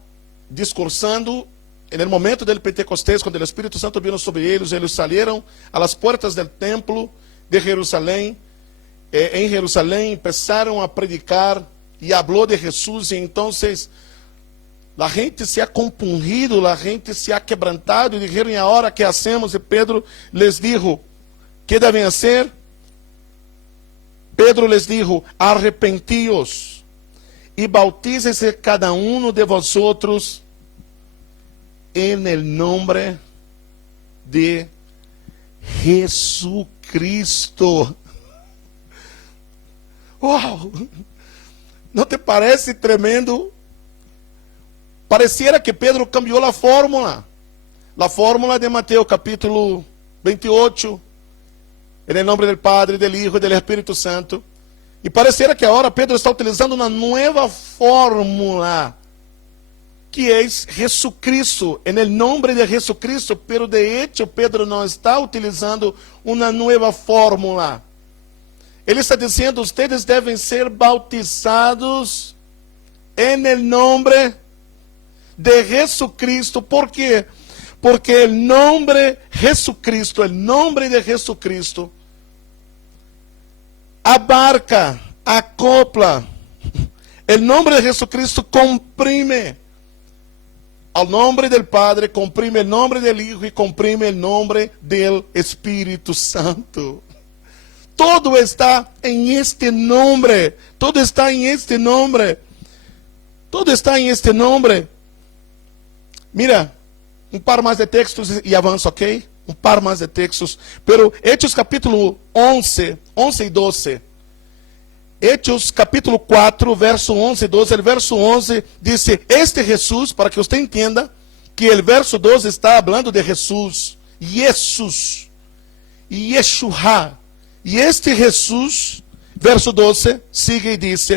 discursando en el momento del Pentecostés, quando o Espírito Santo vino sobre eles salieron a las puertas del templo de Jerusalém. En Jerusalém empezaron a predicar e habló de Jesús, e entonces a gente se ha compungido, a gente se ha quebrantado, e dijeron, e agora que hacemos? E Pedro les dijo, que devem hacer? Pedro les dijo, arrepentíos e bautícese cada uno de vosotros en el nombre de Jesucristo. Uau! Não te parece tremendo? Pareciera que Pedro cambiou a fórmula de Mateus capítulo 28, em nome do Padre, do Hijo e do Espírito Santo. E pareciera que agora Pedro está utilizando uma nova fórmula, que é Jesucristo, em nome de Jesucristo, pero de hecho Pedro não está utilizando uma nova fórmula. Ele está dizendo, ustedes devem ser bautizados em nome de Jesucristo. ¿Por quê? Porque o nome Jesucristo, o nome de Jesucristo, abarca, acopla. O nome de Jesucristo comprime ao nome do Padre, comprime o nome do Hijo e comprime o nome do Espírito Santo. Todo está em este nome. Todo está em este nome. Todo está em este nome. Mira, um par mais de textos e avanço, ok? Um par mais de textos. Pero Hechos capítulo 11 e 12. Hechos capítulo 4, verso 11 e 12. O verso 11 diz, este Jesus, para que você entenda, que o verso 12 está falando de Jesus. Jesus. Yeshua. E este Jesus, verso 12, sigue e diz,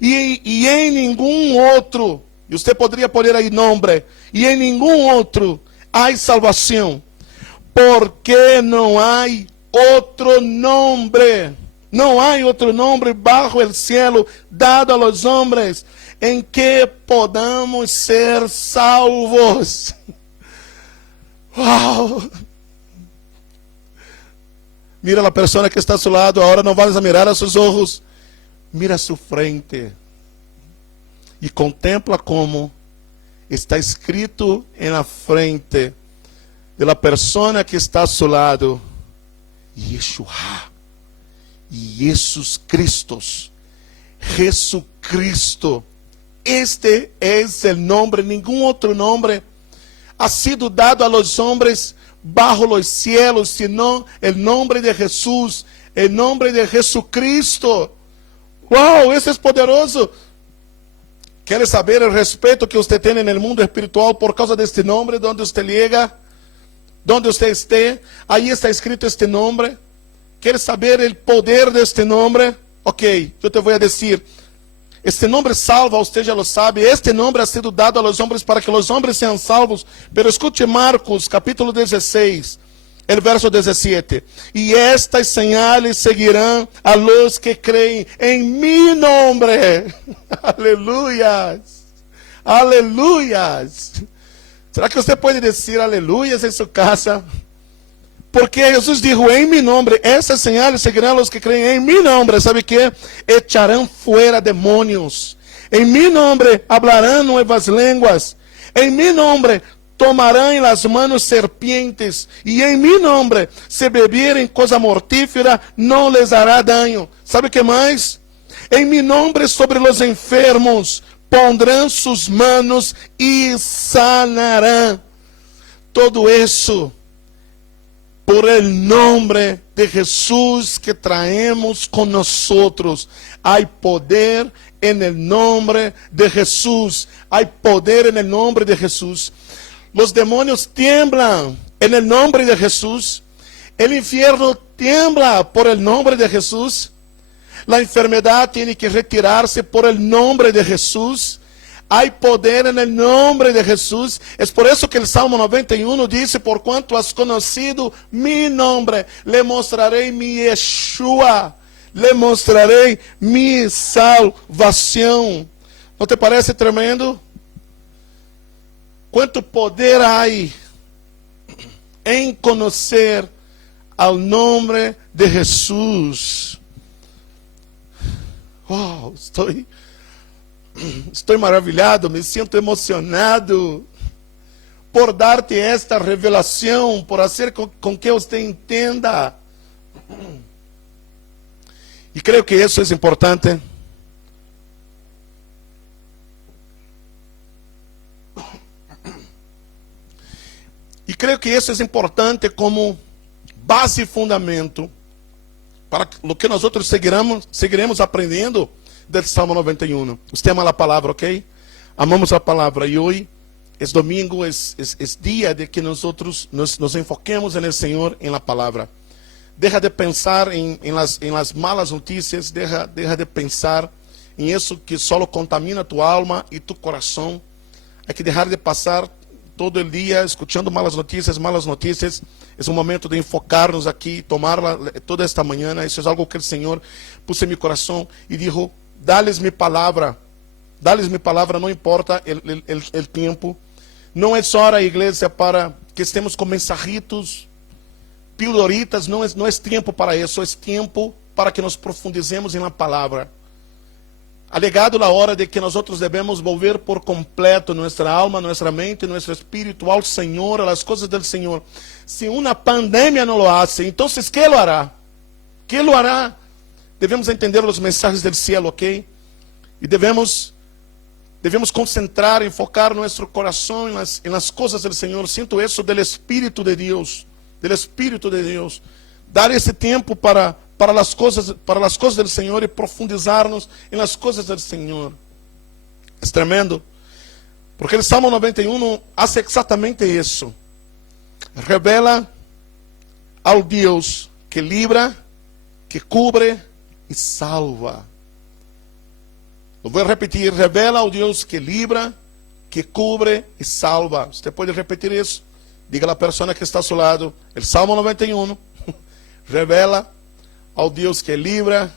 e em nenhum outro, e você poderia pôr aí nome, e em nenhum outro há salvação, porque não há outro nome, não há outro nome bajo el cielo dado a los hombres em que podamos ser salvos. Uau! Mira a pessoa que está a seu lado, agora não vas a mirar a seus olhos. Mira a sua frente. E contempla como está escrito na frente da pessoa que está a seu lado. Yeshua. Jesus Cristo. Jesucristo. Este es el nombre, ningún otro nombre ha sido dado a los hombres bajo los cielos, sino el nombre de Jesús, el nombre de Jesucristo. ¡Wow! Esse é poderoso. ¿Quiere saber el respeto que usted tiene en el mundo espiritual por causa de este nombre? Donde usted llega, donde usted esté, ahí está escrito este nombre. ¿Quiere saber el poder de este nombre? Ok, yo te voy a decir. Este nombre salva, usted ya lo sabe. Este nombre ha sido dado a los hombres para que los hombres sean salvos. Pero escute Marcos, capítulo 16, el verso 17. Y estas señales seguirán a los que creen en mi nombre. Aleluyas. Aleluyas. ¿Será que usted puede decir aleluyas en su casa? Porque Jesús dijo, en mi nombre, essas señales seguirán a los que creen en mi nombre. ¿Sabe qué? Echarán fuera demonios. En mi nombre hablarán nuevas lenguas. En mi nombre tomarán en las manos serpientes. Y en mi nombre, se bebieren cosa mortífera, no les hará daño. ¿Sabe qué más? En mi nombre sobre los enfermos pondrán sus manos y sanarán. Todo eso por el nombre de Jesús que traemos con nosotros. Hay poder en el nombre de Jesús. Hay poder en el nombre de Jesús. Los demonios tiemblan en el nombre de Jesús. El infierno tiembla por el nombre de Jesús. La enfermedad tiene que retirarse por el nombre de Jesús. Hay poder en el nombre de Jesús. Es por eso que el Salmo 91 dice, por cuanto has conocido mi nombre, le mostraré mi Yeshua, le mostraré mi salvación. ¿No te parece tremendo? ¿Cuánto poder hay en conocer al nombre de Jesús? Wow, Estou maravilhado, me sinto emocionado por dar-te esta revelação, por fazer com que você entenda. E creio que isso é importante. E creio que isso é importante como base e fundamento para o que nós outros seguiremos aprendendo del Salmo 91. Usted ama a palavra, ok? Amamos a palavra. E hoje, é domingo, é dia de que nós nos enfoquemos no Senhor, em la palavra. Deja de pensar em las malas notícias, deja de pensar em isso que só contamina tu alma e tu coração. Há que deixar de passar todo o dia escutando malas notícias. É um momento de enfocar-nos aqui, tomar toda esta manhã. Isso é algo que o Senhor pôs em meu coração e disse: dá-lhes minha palavra, não importa o tempo. Não é só a igreja para que estemos com mensajitos, pildoritas, não é tempo para isso, é tempo para que nos profundizemos na palavra. Ha llegado a hora de que nós devemos volver por completo nossa alma, nossa mente, nosso espírito ao Senhor, a las coisas do Senhor. Se uma pandemia não lo hace, então, ¿qué lo hará? ¿Qué lo hará? Devemos entender os mensagens do cielo, ok? E devemos concentrar, enfocar nosso coração em las coisas do Senhor. Sinto isso do Espírito de Deus, Dar esse tempo para as coisas do Senhor e profundizar-nos em las coisas do Senhor. É tremendo, porque o Salmo 91 faz exatamente isso. Revela ao Deus que libra, que cubre e salva. Eu vou repetir: revela ao Deus que libra, que cubre e salva. Você pode repetir isso? Diga à pessoa que está ao seu lado: o Salmo 91 revela ao Deus que libra,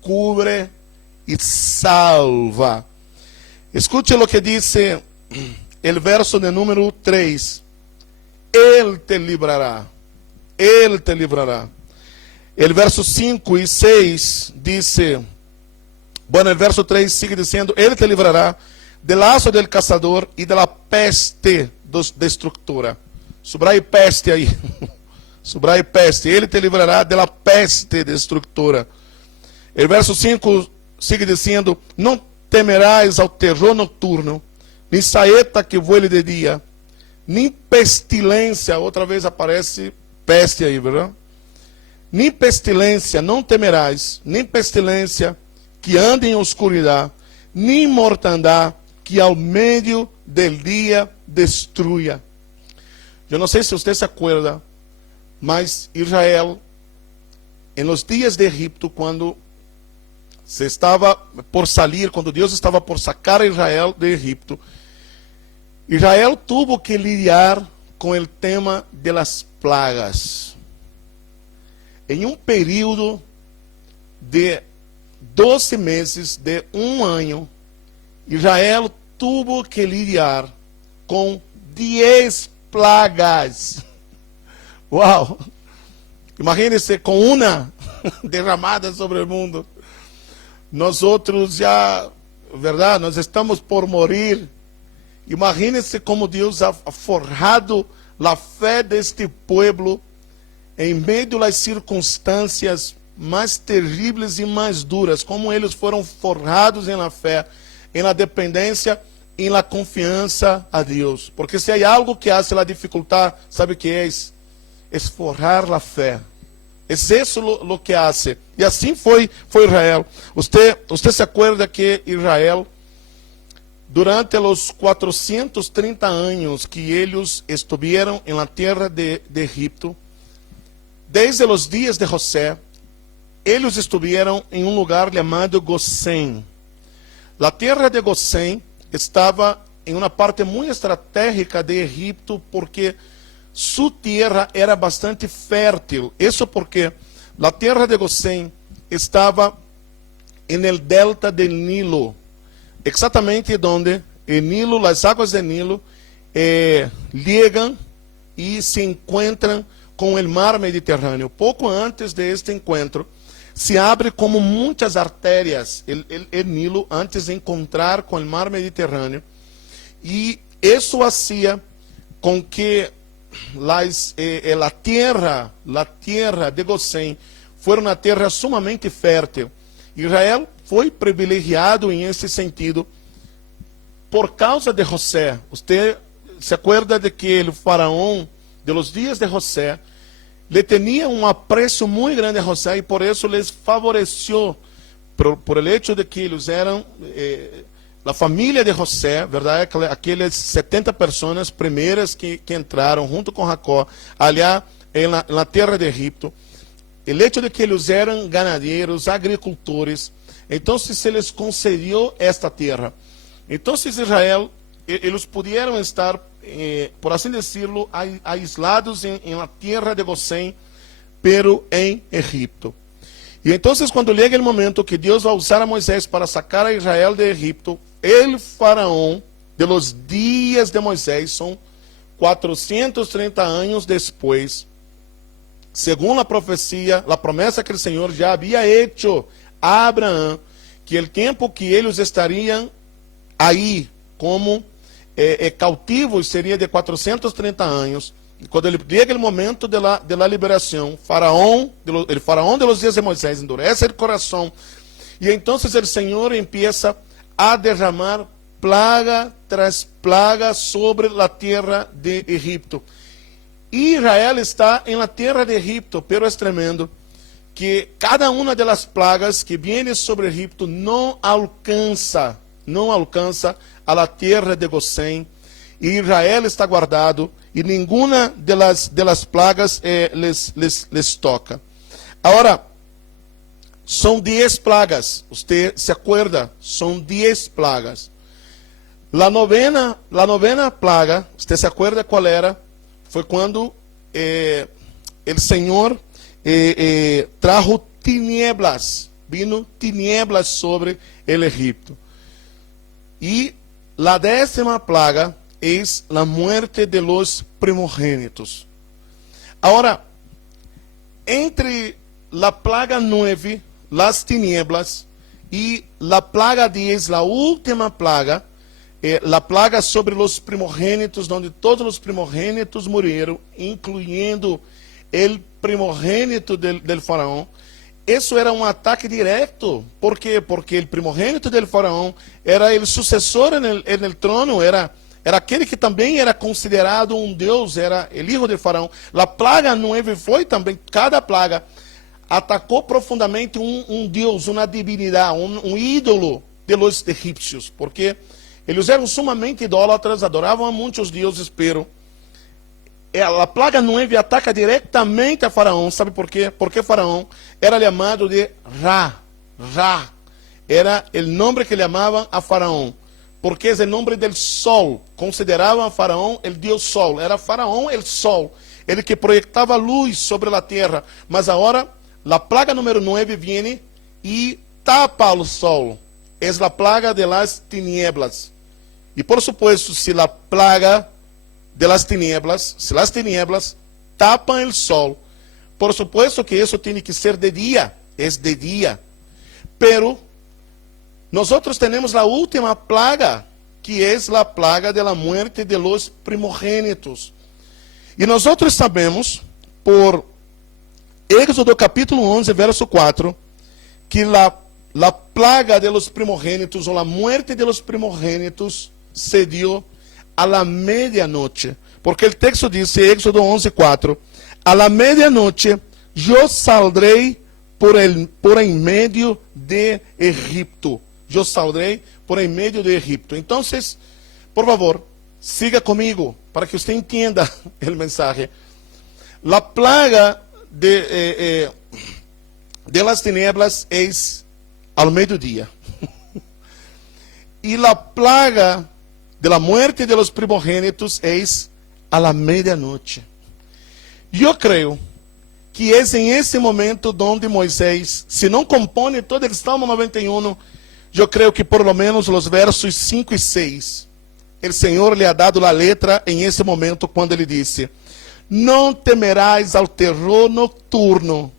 cubre e salva. Escute o que diz o verso de número 3. Ele te librará. Ele te librará. El verso 5 e 6 diz, bueno, el verso 3 sigue dizendo, Ele te livrará del laço del caçador e da peste destructora. Subraie peste aí. Subraie peste. Ele te livrará da peste destructora. El verso 5 sigue dizendo, não temerás ao terror noturno, nem saeta que voe de dia, nem pestilência, outra vez aparece peste aí, verdade? Nem pestilência, não temerás, nem pestilência que ande em oscuridade, nem mortandade que ao meio del dia destruya. Eu não sei se você se acuerda, mas Israel, em los dias de Egipto, quando se estava por sair, quando Deus estava por sacar a Israel de Egipto, Israel tuvo que lidiar com o tema de las plagas. Em um período de 12 meses, de um ano, Israel tuvo que lidiar com 10 plagas. Uau! Imagine-se com uma derramada sobre o mundo. Nós outros já, verdade, nós estamos por morrer. Imagine-se como Deus ha forjado a fé deste povo em meio das circunstâncias mais terríveis e mais duras, como eles foram forjados em la fé, em la dependência, em la confiança a Deus. Porque se há algo que hace la dificultad, sabe o que é? É forjar la fé. É isso lo que hace. E assim foi Israel. Você se acuerda que Israel, durante os 430 anos que eles estiveram em la terra de Egipto, desde os dias de José, eles estiveram em um lugar chamado Gosém. A terra de Gosém estava em uma parte muito estratégica de Egipto, porque sua terra era bastante fértil. Isso porque a terra de Gosém estava no delta del Nilo, exatamente onde o Nilo, as águas do Nilo, ligam e se encontram com o mar Mediterrâneo. Pouco antes de este encontro, se abre como muitas artérias o Nilo antes de encontrar com o mar Mediterrâneo, e isso hacía com que a terra de Gosém fosse uma terra sumamente fértil. Israel foi privilegiado em esse sentido por causa de José. Você se acuerda de que o faraó de los dias de José le tenía un aprecio muy grande a José y por eso les favoreció por el hecho de que ellos eran la familia de José, ¿verdad? Aquelas 70 personas primeiras que entraram junto com Jacó allá en la tierra de Egipto. El hecho de que ellos eran ganaderos, agricultores, entonces se les concedió esta tierra. Entonces Israel, eles pudieron estar, por assim decirlo, aislados en la tierra de Gosén, pero en Egipto. E então, quando chega o momento que Deus vai usar a Moisés para sacar a Israel de Egipto, el faraó de los dias de Moisés, são 430 anos depois, segundo a profecia, a promessa que o Senhor já havia hecho a Abraão, que o tempo que eles estariam aí como cautivos seria de 430 anos. E quando ele chega o momento de la liberação, el faraón de los dias de Moisés endurece o coração, e então o Senhor empieza a derramar plaga tras plaga sobre a terra de Egipto. E Israel está em la terra de Egipto, pero é tremendo que cada uma das plagas que vem sobre Egipto não alcança a la terra de Gosén, e Israel está guardado, e nenhuma delas plagas les toca. Agora, são 10 plagas, você se acuerda? São 10 plagas. La novena plaga, você se acuerda qual era? Foi quando o Senhor trajo tinieblas, vino tinieblas sobre el Egipto. E la 10ª plaga é a muerte de los primogênitos. Agora, entre la plaga 9, las tinieblas, y la plaga 10, la última plaga, la plaga sobre los primogênitos, donde todos los primogênitos murieron, incluyendo el primogênito del faraón. Isso era um ataque direto. ¿Por quê? Porque el primogênito del faraón era el sucessor en el trono, era aquele que também era considerado um deus, era o hijo del faraón. La plaga 9 foi também, cada plaga atacou profundamente um deus, uma divinidade, um ídolo de los egípcios, porque eles eram sumamente idólatras, adoravam a muitos deuses, pero a plaga 9 ataca diretamente a Faraó. Sabe por quê? Porque Faraó era chamado de Ra. Ra era o nome que chamavam a Faraó, porque é o nome del sol. Consideravam a Faraó o deus sol. Era Faraó o sol, ele que projetava luz sobre a terra. Mas agora, a plaga número 9 vem e tapa o sol. É a plaga de las tinieblas. E por supuesto, se a plaga de las tinieblas, se las tinieblas tapan el sol, por supuesto que eso tiene que ser de día, es de día. Pero nosotros tenemos la última plaga, que es la plaga de la muerte de los primogénitos. Y nosotros sabemos, por Éxodo capítulo 11, verso 4, que la plaga de los primogénitos, o la muerte de los primogénitos, se dio a la medianoche, porque el texto dice, Éxodo 11:4, a la medianoche yo saldré por en medio de Egipto. Yo saldré por en medio de Egipto. Entonces, por favor, siga conmigo para que usted entienda el mensaje. La plaga de las tinieblas es al mediodía. Y la plaga de la muerte de los primogénitos es a la medianoche. Yo creo que es en ese momento donde Moisés, si no compone todo el Salmo 91, yo creo que por lo menos los versos 5 y 6, el Señor le ha dado la letra en ese momento cuando ele dice, no temerás al terror nocturno,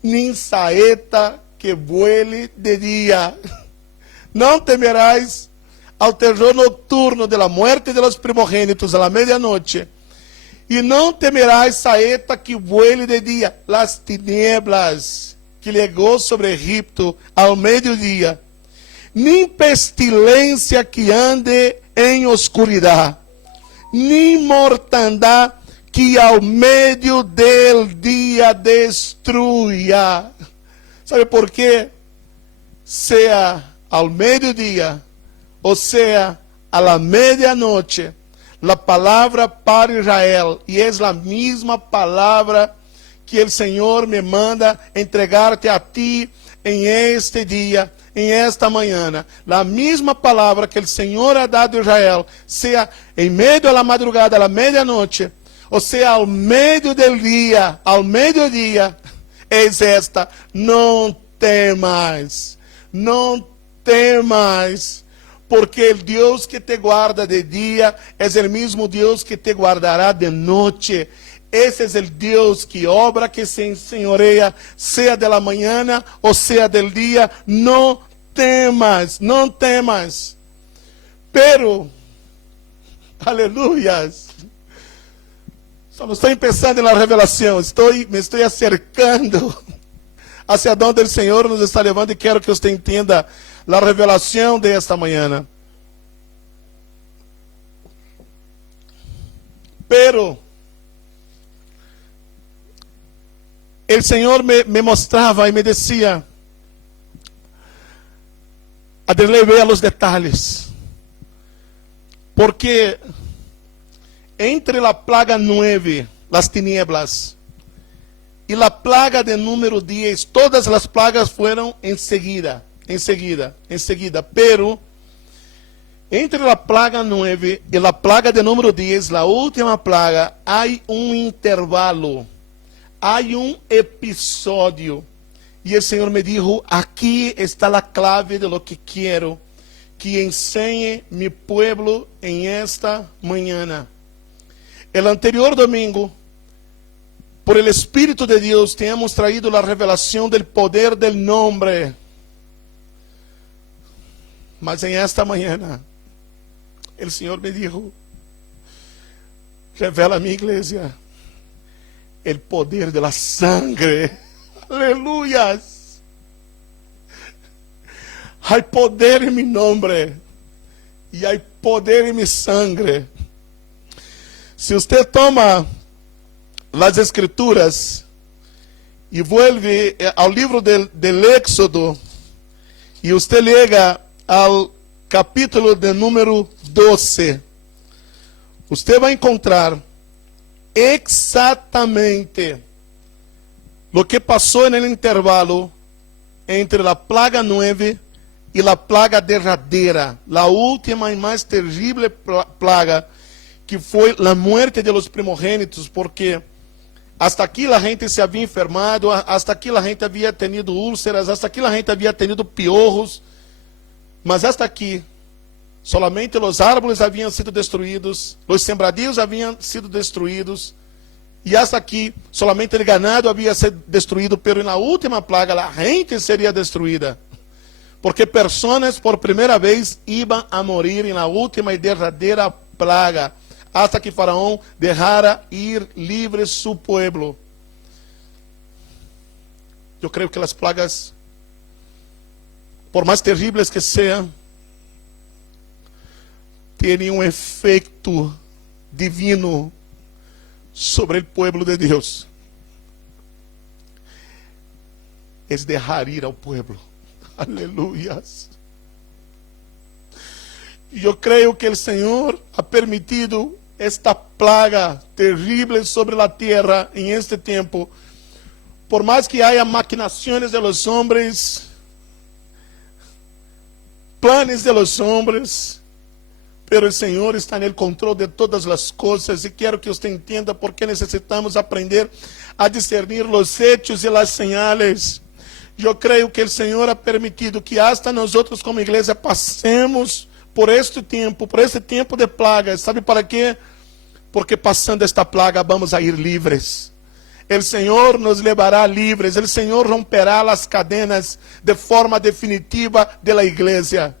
ni saeta que vuele de día. No temerás al terror nocturno de la muerte de los primogénitos a la medianoche, y no temerás saeta que vuele de día, las tinieblas que llegó sobre Egipto al mediodía, ni pestilencia que ande en oscuridad, ni mortandad que al medio del día destruya. ¿Sabe por qué? Sea al mediodía, ou seja, a la medianoche, la palabra para Israel, e é a mesma palavra que o Senhor me manda entregar-te a ti em este dia, em esta manhã. A mesma palavra que o Senhor ha dado a Israel, seja em meio da madrugada, à medianoche, ou seja, ao meio do dia, ao meio-dia, é esta: não temas, não temas, porque o Deus que te guarda de dia é o mesmo Deus que te guardará de noite. Esse é o Deus que obra, que se ensenhoreia, seja de la manhã ou seja del dia. Não temas, não temas. Pero, aleluias, só não estou pensando na revelação, me estou acercando hacia donde o Senhor nos está levando, e quero que você entenda a revelação de esta manhã. Pero o Senhor me mostrava e me dizia, Adelei, vea os detalhes, porque entre a plaga 9, las tinieblas, e a plaga de número 10, todas as plagas foram enseguida, pero entre a plaga 9 e a plaga de número 10, a última plaga, há intervalo, há episódio, e o Senhor me dijo, aqui está a clave de lo que quero que enseñe mi pueblo en esta mañana. El anterior domingo, por el Espíritu de Dios, te hemos traído la revelación del poder del nombre. Mas en esta mañana, el Señor me dijo, revela a mi iglesia el poder de la sangre. Aleluyas. Hay poder en mi nombre y hay poder en mi sangre. Si usted toma las escrituras y vuelve al libro del Éxodo y usted llega al capítulo de número 12, usted va a encontrar exactamente lo que pasó en el intervalo entre la plaga 9 y la plaga derradeira, la última y más terrible plaga, que foi a muerte de los primogênitos, porque hasta aqui a gente se havia enfermado, hasta aqui a gente havia tenido úlceras, hasta aqui a gente havia tenido piorros, mas hasta aqui solamente os árvores haviam sido destruídos, os sembradios haviam sido destruídos, e hasta aqui solamente o ganado havia sido destruído, pero na última plaga a gente seria destruída, porque pessoas por primeira vez iam a morir na última e derradeira plaga, hasta que Faraón dejara ir libre su pueblo. Yo creo que las plagas, por más terribles que sean, tienen un efecto divino sobre el pueblo de Dios. Es dejar ir al pueblo. Aleluyas. Yo creo que el Señor ha permitido esta plaga terrible sobre la tierra en este tiempo, por más que haya maquinaciones de los hombres, planes de los hombres, pero el Señor está en el control de todas las cosas, y quiero que usted entienda por qué necesitamos aprender a discernir los hechos y las señales. Yo creo que el Señor ha permitido que hasta nosotros como iglesia pasemos por este tempo de plagas. ¿Sabe para quê? Porque passando esta plaga vamos a ir livres. O Senhor nos levará livres. O Senhor romperá as cadenas de forma definitiva de la igreja.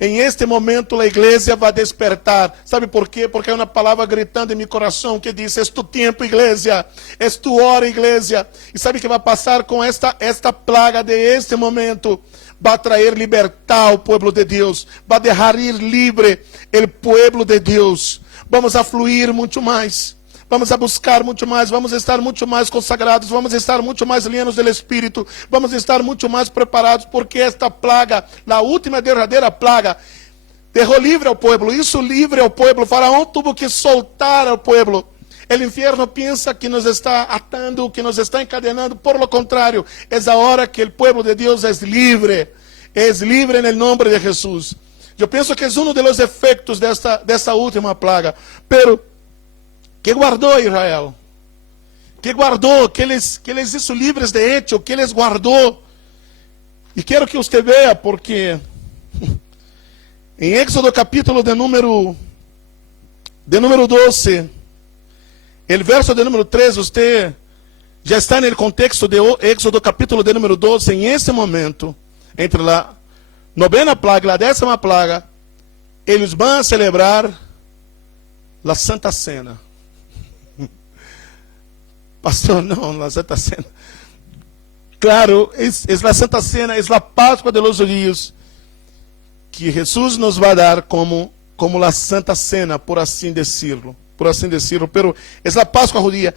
Em este momento a igreja vai despertar. Sabe por quê? Porque há uma palavra gritando em meu coração que diz: "Es tu tempo, igreja. Es tu hora, igreja." E sabe o que vai passar com esta plaga de este momento? Vai trazer libertar ao povo de Deus. Vai deixar ir livre o povo de Deus. Vamos a fluir muito mais. Vamos a buscar muito mais. Vamos estar muito mais consagrados. Vamos estar muito mais llenos do Espírito. Vamos estar muito mais preparados, porque esta plaga, a última derradeira plaga, deixou livre ao povo. Isso livre ao povo. Faraó tuvo que soltar ao povo. O inferno pensa que nos está atando, que nos está encadenando. Por lo contrário, é a hora que o povo de Deus é livre. É livre no nome de Jesus. Eu penso que é um dos efeitos dessa última plaga. Pero, que guardou Israel? Que guardou? Que eles hizo livres de hecho? Que eles guardou? E quero que você veja, porque em Éxodo capítulo de número 12, o verso de número 3, você já está no contexto de Éxodo capítulo de número 12, em esse momento, entre a novena plaga e a 10ª plaga, eles vão celebrar a Santa Cena. Pastor, não, a Santa Cena. Claro, é a Santa Cena, é a Páscoa de los judíos, que Jesus nos vai dar como a Santa Cena, por assim decirlo. Pero é a Páscoa judía.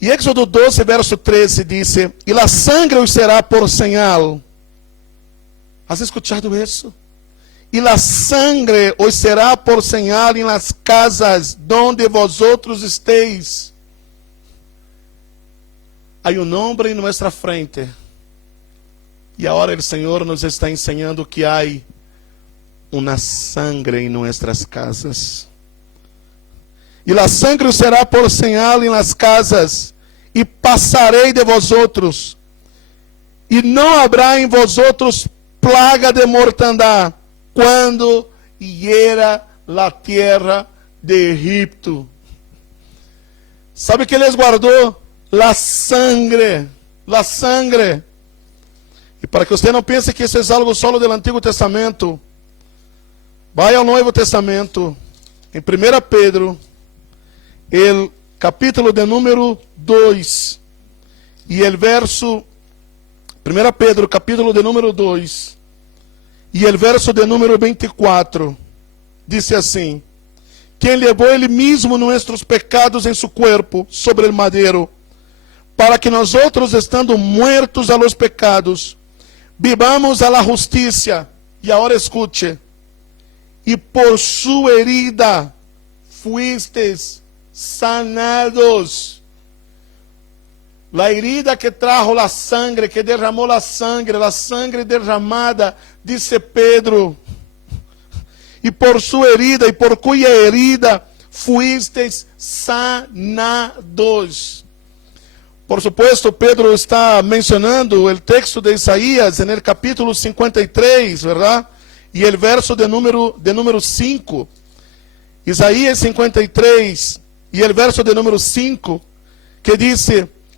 E Éxodo 12, verso 13, diz: "E a sangre os será por señal." ¿Has escuchado isso? "E a sangre os será por señal em las casas donde vosotros estéis." Há homem em nossa frente. E agora o Senhor nos está ensinando que há uma sangre em nossas casas. "E a sangre os será por señal em las casas, e passarei de vosotros, e não haverá em vosotros plaga de mortandad, quando hiera la tierra de Egipto." ¿Sabe que les guardó? La sangre. La sangre. E para que você não pense que isso é algo solo do Antigo Testamento, vai ao Novo Testamento, em 1 Pedro, el capítulo de número 2, e el verso, 1 Pedro, capítulo de número 2, e el verso de número 24, diz assim: quem levou ele mesmo nossos pecados em seu corpo sobre o madeiro, para que nós outros, estando muertos a los pecados, vivamos a la justiça. E agora escute: e por sua herida fuistes sanados. La herida que trajo la sangre, que derramou la sangre derramada, disse Pedro. E por sua herida, e por cuya herida fuistes sanados. Por supuesto, Pedro está mencionando o texto de Isaías, no capítulo 53, ¿verdad? E o verso de número 5. Isaías 53, e o verso de número 5, que diz: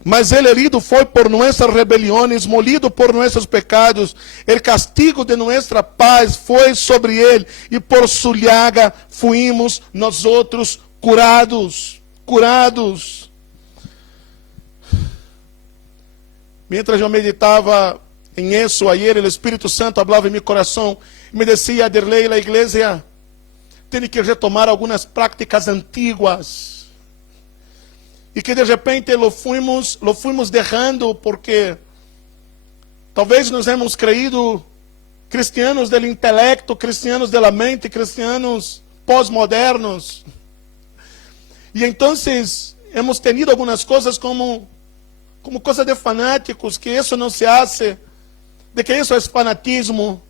mas ele herido foi por nossas rebeliões, molido por nossos pecados, o castigo de nossa paz foi sobre ele, e por sua llaga fuimos nós outros curados. Curados. Mientras eu meditava em isso ayer, o Espírito Santo falava em meu coração e me dizia: Aderley, a igreja tem que retomar algumas práticas antiguas. E que de repente lo fuimos deixando porque talvez nos hemos creído cristianos do intelecto, cristianos da mente, cristianos pós-modernos. E então hemos tenido algumas coisas como coisa de fanáticos, que isso não se hace, de que isso é fanatismo.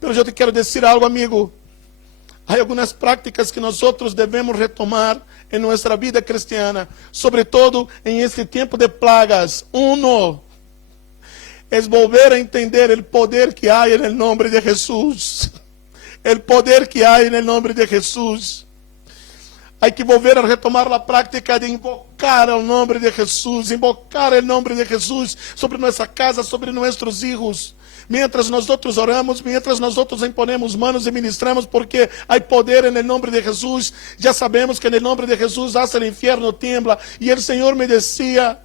Mas eu te quero dizer algo, amigo. Há algumas práticas que nós outros devemos retomar em nossa vida cristiana, sobretudo em este tempo de plagas. Uno é volver a entender o poder que há no nome de Jesus. O poder que há no nome de Jesus. Há que volver a retomar a prática de invocar o nome de Jesus, invocar o nome de Jesus sobre nossa casa, sobre nossos filhos. Mientras nós outros oramos, mientras nós outros imponemos manos e ministramos, porque há poder no nome de Jesus. Já sabemos que no nome de Jesus hasta o inferno tembla. E o Senhor me dizia: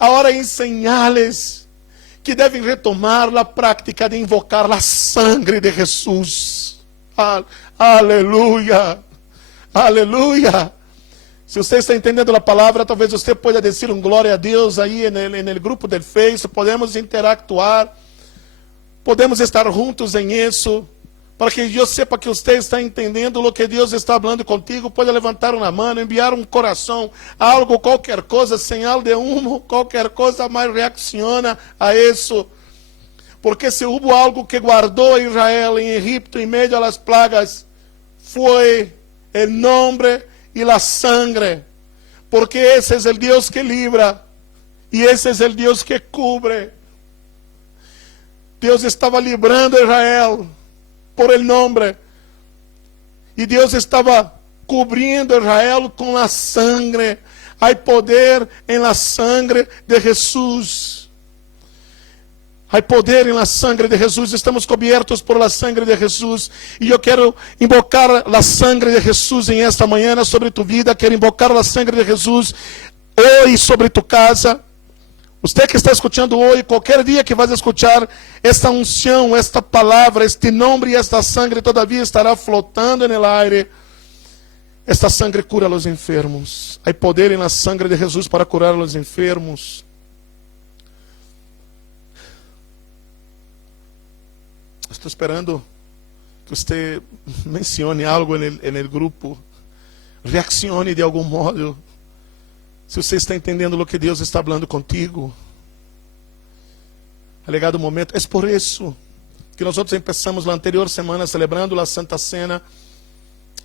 agora enseñá-les que devem retomar a prática de invocar a sangre de Jesus. Aleluia, aleluia. Se você está entendendo a palavra, talvez você possa dizer um glória a Deus aí no grupo do Face. Podemos interactuar. Podemos estar juntos em isso, para que eu sepa que você está entendendo o que Deus está falando contigo. Pode levantar uma mão, enviar um coração, algo, qualquer coisa, señal de humo, qualquer coisa, mas reacciona a isso. Porque se houve algo que guardou Israel em Egipto, em meio às plagas, foi o nome e a sangre. Porque esse é o Deus que libra, e esse é o Deus que cubre. Deus estava librando Israel por el nome. E Deus estava cobrindo Israel com a sangre. Há poder em la sangre de Jesus. Há poder em la sangre de Jesus. Estamos cobertos por la sangre de Jesus. E eu quero invocar la sangre de Jesus em esta manhã sobre tu vida. Quero invocar la sangre de Jesus hoje sobre tu casa. Você que está escutando hoje, qualquer dia que vai escutar esta unção, esta palavra, este nome e esta sangre, todavia estará flotando no aire. Esta sangre cura os enfermos. Há poder na sangre de Jesus para curar os enfermos. Estou esperando que você mencione algo no grupo. Reaccione de algum modo. Se você está entendendo o que Deus está falando contigo. Alegado momento. É por isso que nós outros começamos na anterior semana celebrando a Santa Cena.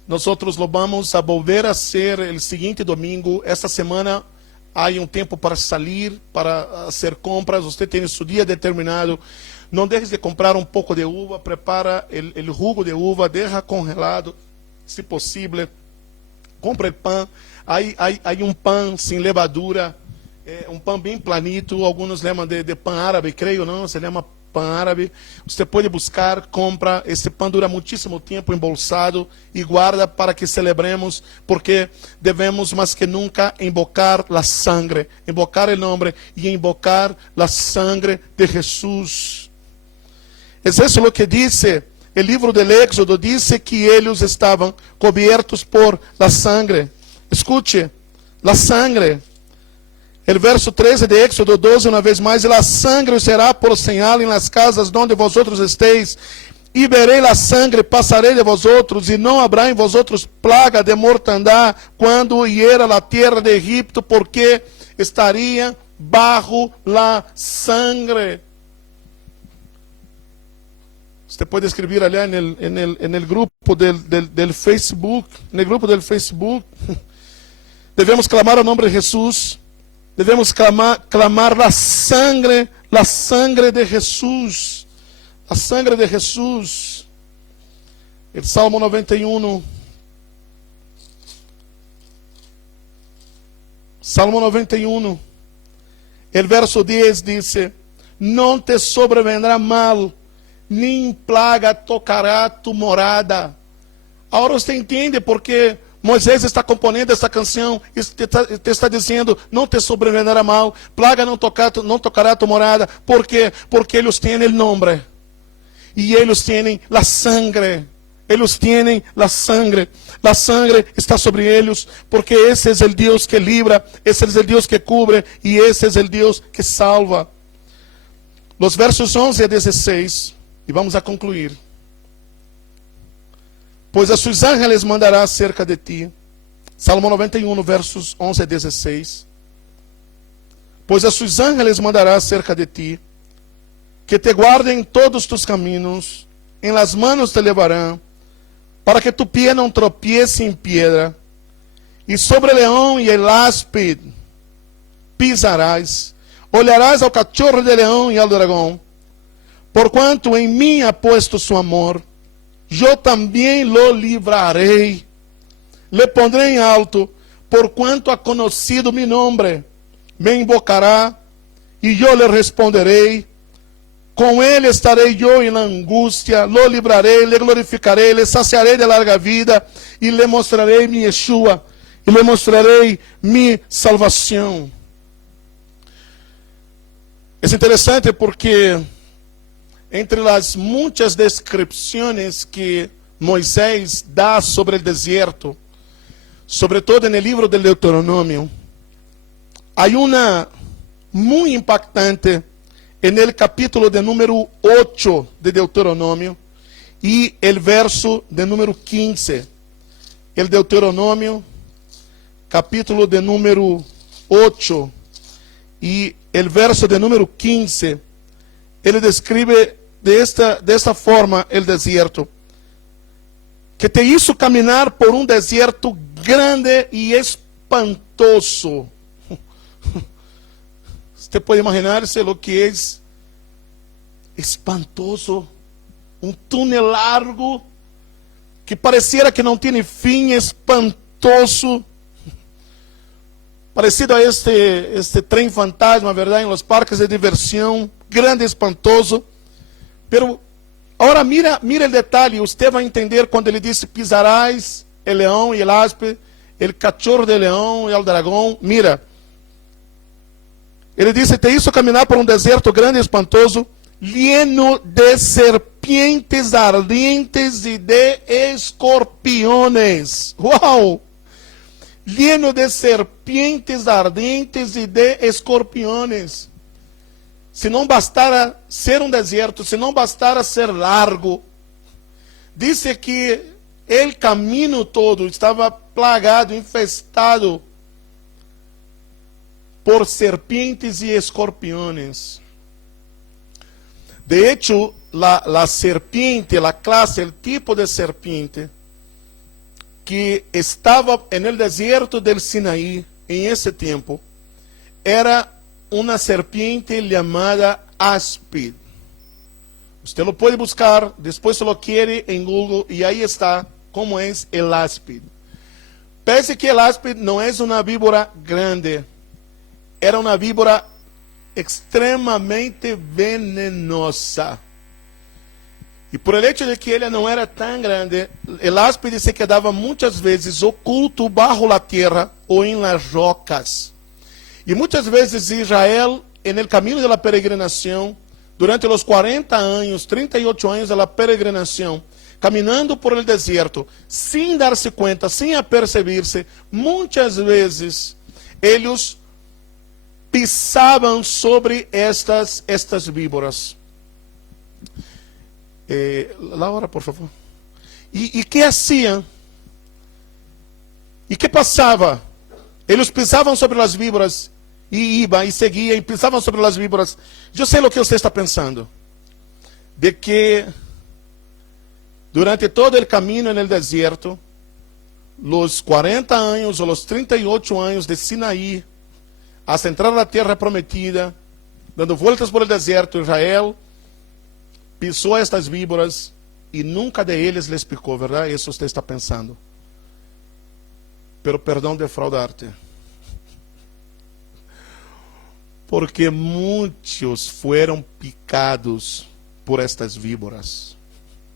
Nós outros vamos a volver a ser o seguinte domingo. Esta semana há um tempo para sair, para fazer compras. Você tem seu dia determinado. Não deixe de comprar um pouco de uva. Prepara o jugo de uva. Deixa congelado, se possível. compra o pão, aí um pão sem levadura, um pão bem planito, alguns chamam de pão árabe, creio, não? Se chama pão árabe. Você pode buscar, compra, esse pão dura muitíssimo tempo embolsado e guarda para que celebremos, porque devemos mais que nunca invocar a sangre, invocar o nome e invocar a sangre de Jesus. É isso o que diz o livro do Éxodo, diz que eles estavam cobertos por la sangre. Escute, la sangre. O verso 13 de Éxodo 12, uma vez mais, la sangre será por señal en las casas donde vosotros estéis, e verei la sangre, passarei de vosotros, e não habrá em vosotros plaga de mortandad quando hiera la tierra de Egipto, porque estaria bajo la sangre. Você pode escrever ali no grupo del Facebook, no grupo del Facebook. Devemos clamar o nome de Jesus. Devemos clamar a sangre de Jesus. A sangre de Jesus. El Salmo 91. Salmo 91. El verso 10 dice: não te sobrevendrá mal, nem plaga tocará tu morada. Agora você entende porque Moisés está compondo essa canção e te está dizendo: não te sobrevendrá mal, plaga não tocará tu morada. ¿Por quê? Porque eles têm o nome e eles têm a sangre. Eles têm a sangre. A sangre está sobre eles, porque esse é o Deus que libra, esse é o Deus que cubre e esse é o Deus que salva. Os versos 11 a 16, e vamos a concluir. Pois a seus ángeles mandará cerca de ti. Salmo 91, versos 11 a 16. Pois a seus ángeles mandará cerca de ti, que te guardem todos tus caminhos, em las manos te levarão, para que tu pie não tropiece em pedra, e sobre o leão e el áspid pisarás, olharás ao cachorro de leão e ao dragão, porquanto em mim ha puesto su amor, eu também lo livrarei, le pondrei em alto, porquanto ha conocido mi nombre, me invocará, e eu le responderei, com ele estarei eu em angústia, lo livrarei, le glorificarei, le saciarei de larga vida, e le mostrarei mi Yeshua, e le mostrarei mi salvação. É interessante porque entre as muitas descrições que Moisés dá sobre o deserto, sobretudo no livro do Deuteronômio, há uma muito impactante no capítulo de número 8 de Deuteronômio e o verso de número 15. El Deuteronômio, capítulo de número 8 e o verso de número 15, ele descreve desta forma o deserto, que te hizo caminhar por um deserto grande e espantoso. Você pode imaginar-se o que é espantoso, um túnel largo que pareciera que não tem fim, espantoso, parecido a este trem fantasma, verdade, em los parques de diversão, grande, espantoso. Pero agora mira o detalhe, você vai entender quando ele disse: pisarás el leão e el áspide, el cachorro de leão e el dragão. Mira, ele disse: te hizo caminhar por um deserto grande e espantoso, lleno de serpientes ardientes e de escorpiones. Uau! Lleno de serpientes ardientes e de escorpiones. Se não bastara ser um deserto, se não bastara ser largo, disse que o caminho todo estava plagado, infestado por serpientes e escorpiones. De hecho, la serpiente, la clase, el tipo de serpiente que estava no deserto del Sinaí em esse tempo, era uma serpiente chamada áspid. Você lo pode buscar, depois se lo quiere em Google, e aí está como é el áspid. Parece que el áspid não é uma víbora grande, era uma víbora extremamente venenosa. E por el hecho de que ela não era tão grande, el áspide se quedava muitas vezes oculto bajo a terra ou em las rocas. E muitas vezes Israel, en el camino de la peregrinación, durante os 40 anos, 38 anos da peregrinação, caminhando por el deserto, sem dar-se conta, sem aperceber-se, muitas vezes eles pisavam sobre estas víboras. Laura, por favor. E que hacían? E que passava? Eles pisavam sobre as víboras e iam e seguiam e pisavam sobre as víboras. Eu sei o que você está pensando. De que durante todo o caminho no deserto, os 40 anos ou os 38 anos de Sinaí, hasta entrar na terra prometida, dando voltas por el deserto, Israel pisou estas víboras e nunca de eles les picou, verdade? Isso você está pensando. Pero perdão defraudar-te. Porque muitos foram picados por estas víboras.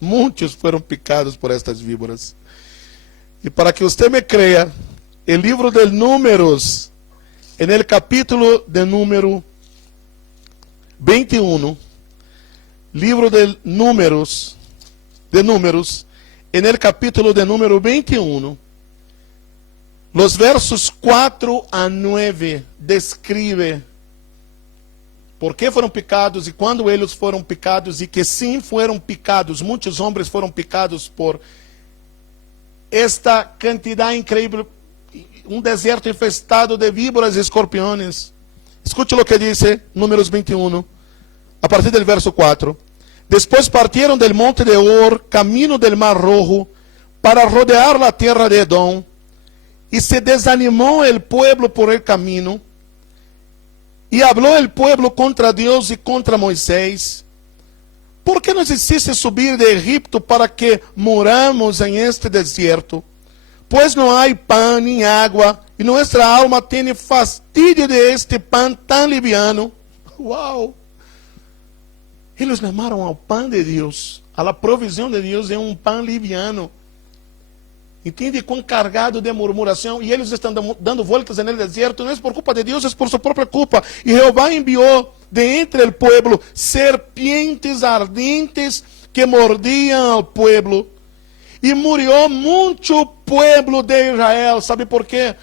Muitos foram picados por estas víboras. E para que você me creia, o livro de Números, en el capítulo de número 21, livro de Números, en el capítulo de número 21, los versos 4 a 9 describe por que foram picados e quando eles foram picados, e que sim foram picados, muitos homens foram picados por esta quantidade incrível, um deserto infestado de víboras e escorpiões. Escute o que diz Números 21, a partir do verso 4. Después partieron del monte de Or, camino del Mar Rojo, para rodear la tierra de Edom, y se desanimó el pueblo por el camino, y habló el pueblo contra Dios y contra Moisés. ¿Por qué nos hiciste subir de Egipto para que moramos en este desierto? Pues no hay pan ni agua, y nuestra alma tiene fastidio de este pan tan liviano. ¡Wow! Eles llamaram ao pão de Deus, à provisão de Deus, em um pão liviano. Entende? Com cargado de murmuração. E eles estão dando voltas no deserto. Não é por culpa de Deus, é por sua própria culpa. E Jeová enviou de entre o povo serpientes ardentes que mordiam ao povo. E murió muito povo de Israel. Sabe por quê?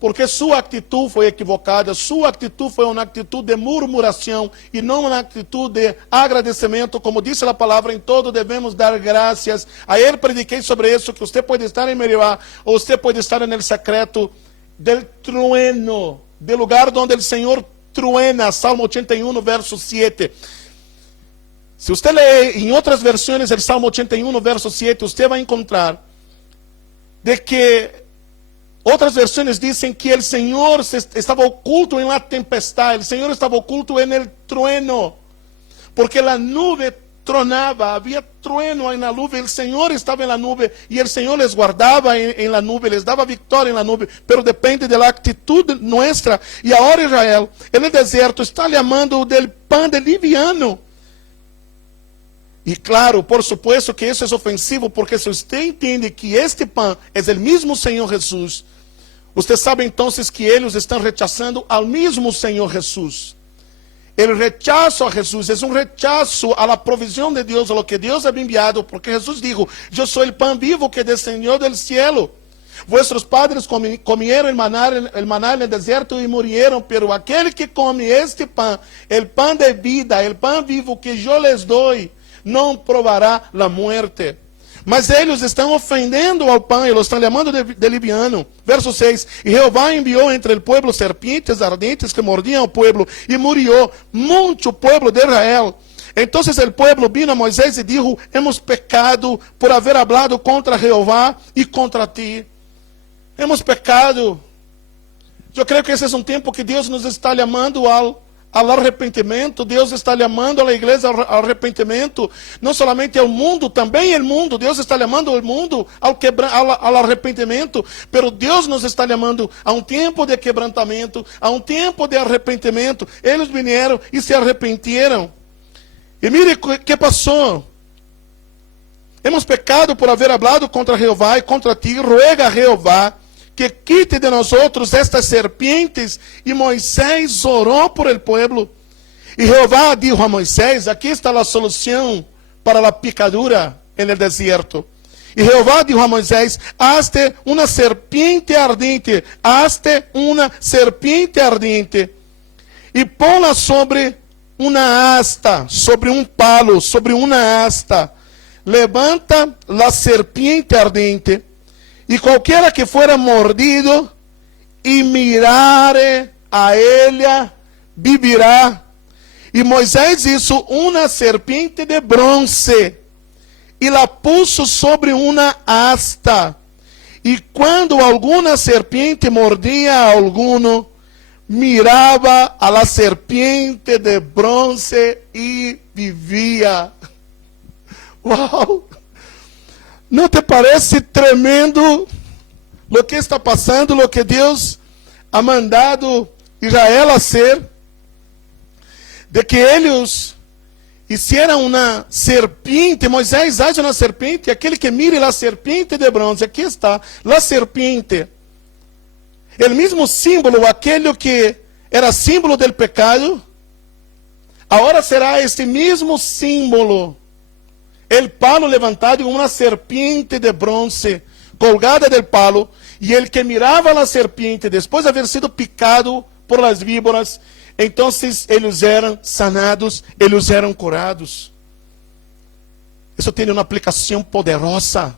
Porque sua atitude foi equivocada, sua atitude foi uma atitude de murmuração e não uma atitude de agradecimento. Como disse a palavra, em todo devemos dar graças. Ayer prediquei sobre isso, que você pode estar em Meribá, ou você pode estar no secreto del trueno, do lugar onde o Senhor truena. Salmo 81, verso 7. Se você ler em outras versões o Salmo 81, verso 7, você vai encontrar de que outras versões dizem que o Senhor estava oculto em la tempestade, o Senhor estava oculto en el trueno, porque a nuvem tronava, havia trueno na nuvem, o Senhor estava na nuvem, e o Senhor les guardava em la nuvem, les dava vitória na nuvem, pero depende da atitude nossa. E agora Israel, no deserto, está chamando del pan de liviano. E claro, por supuesto que isso é ofensivo, porque se você entende que este pão é o mesmo Senhor Jesus, você sabe então que eles estão rechazando ao mesmo Senhor Jesus. O rechazo a Jesus é um rechazo a la provisión de Deus, a lo que Deus ha enviado, porque Jesus dijo: "Eu sou o pão vivo que descendió del cielo. Vuestros padres comieron el maná en el deserto y murieron, pero aquel que come este pan, el pan de vida, el pan vivo que yo les doy, não provará a morte." Mas eles estão ofendendo ao pão, eles estão chamando de liviano. Verso 6. E Jeová enviou entre o povo serpientes ardentes que mordiam o povo, e murió muito povo de Israel. Então o povo vino a Moisés e dijo: "Hemos pecado por haber hablado contra Jeová e contra ti." Hemos pecado. Eu creio que esse é um tempo que Deus nos está chamando ao arrependimento. Deus está chamando a igreja ao arrependimento. Não somente ao mundo, também o mundo. Deus está chamando o mundo ao arrependimento. Mas Deus nos está chamando a um tempo de quebrantamento, a um tempo de arrependimento. Eles vieram e se arrependeram. E mire o que passou. Hemos pecado por haver hablado contra Jehová e contra ti. Ruega a Jehová que quite de nosotros estas serpientes. E Moisés orou por el pueblo. E Jehová dijo a Moisés: aqui está a solução para a picadura en el desierto. E Jehová dijo a Moisés: hazte una serpiente ardiente, hazte una serpiente ardiente, e ponla sobre uma asta, sobre um palo, sobre uma asta. Levanta la serpiente ardiente, e qualquer que fuera mordido e mirare a ella, vivirá. E Moisés hizo uma serpiente de bronce, e la puso sobre uma asta. E quando alguma serpiente mordia a alguno, mirava a la serpiente de bronce e vivia. Uau! Não te parece tremendo o que está passando, o que Deus ha mandado Israel a ser? De que eles hicieram uma serpiente. Moisés hace uma serpiente, aquele que mire a serpiente de bronze, aqui está, a serpiente. O mesmo símbolo, aquele que era símbolo del pecado, agora será este mesmo símbolo. El palo levantado e uma serpiente de bronze colgada del palo, e ele que mirava a serpiente, depois de haver sido picado por las víboras, então eles eram sanados, eles eram curados. Isso tem uma aplicação poderosa.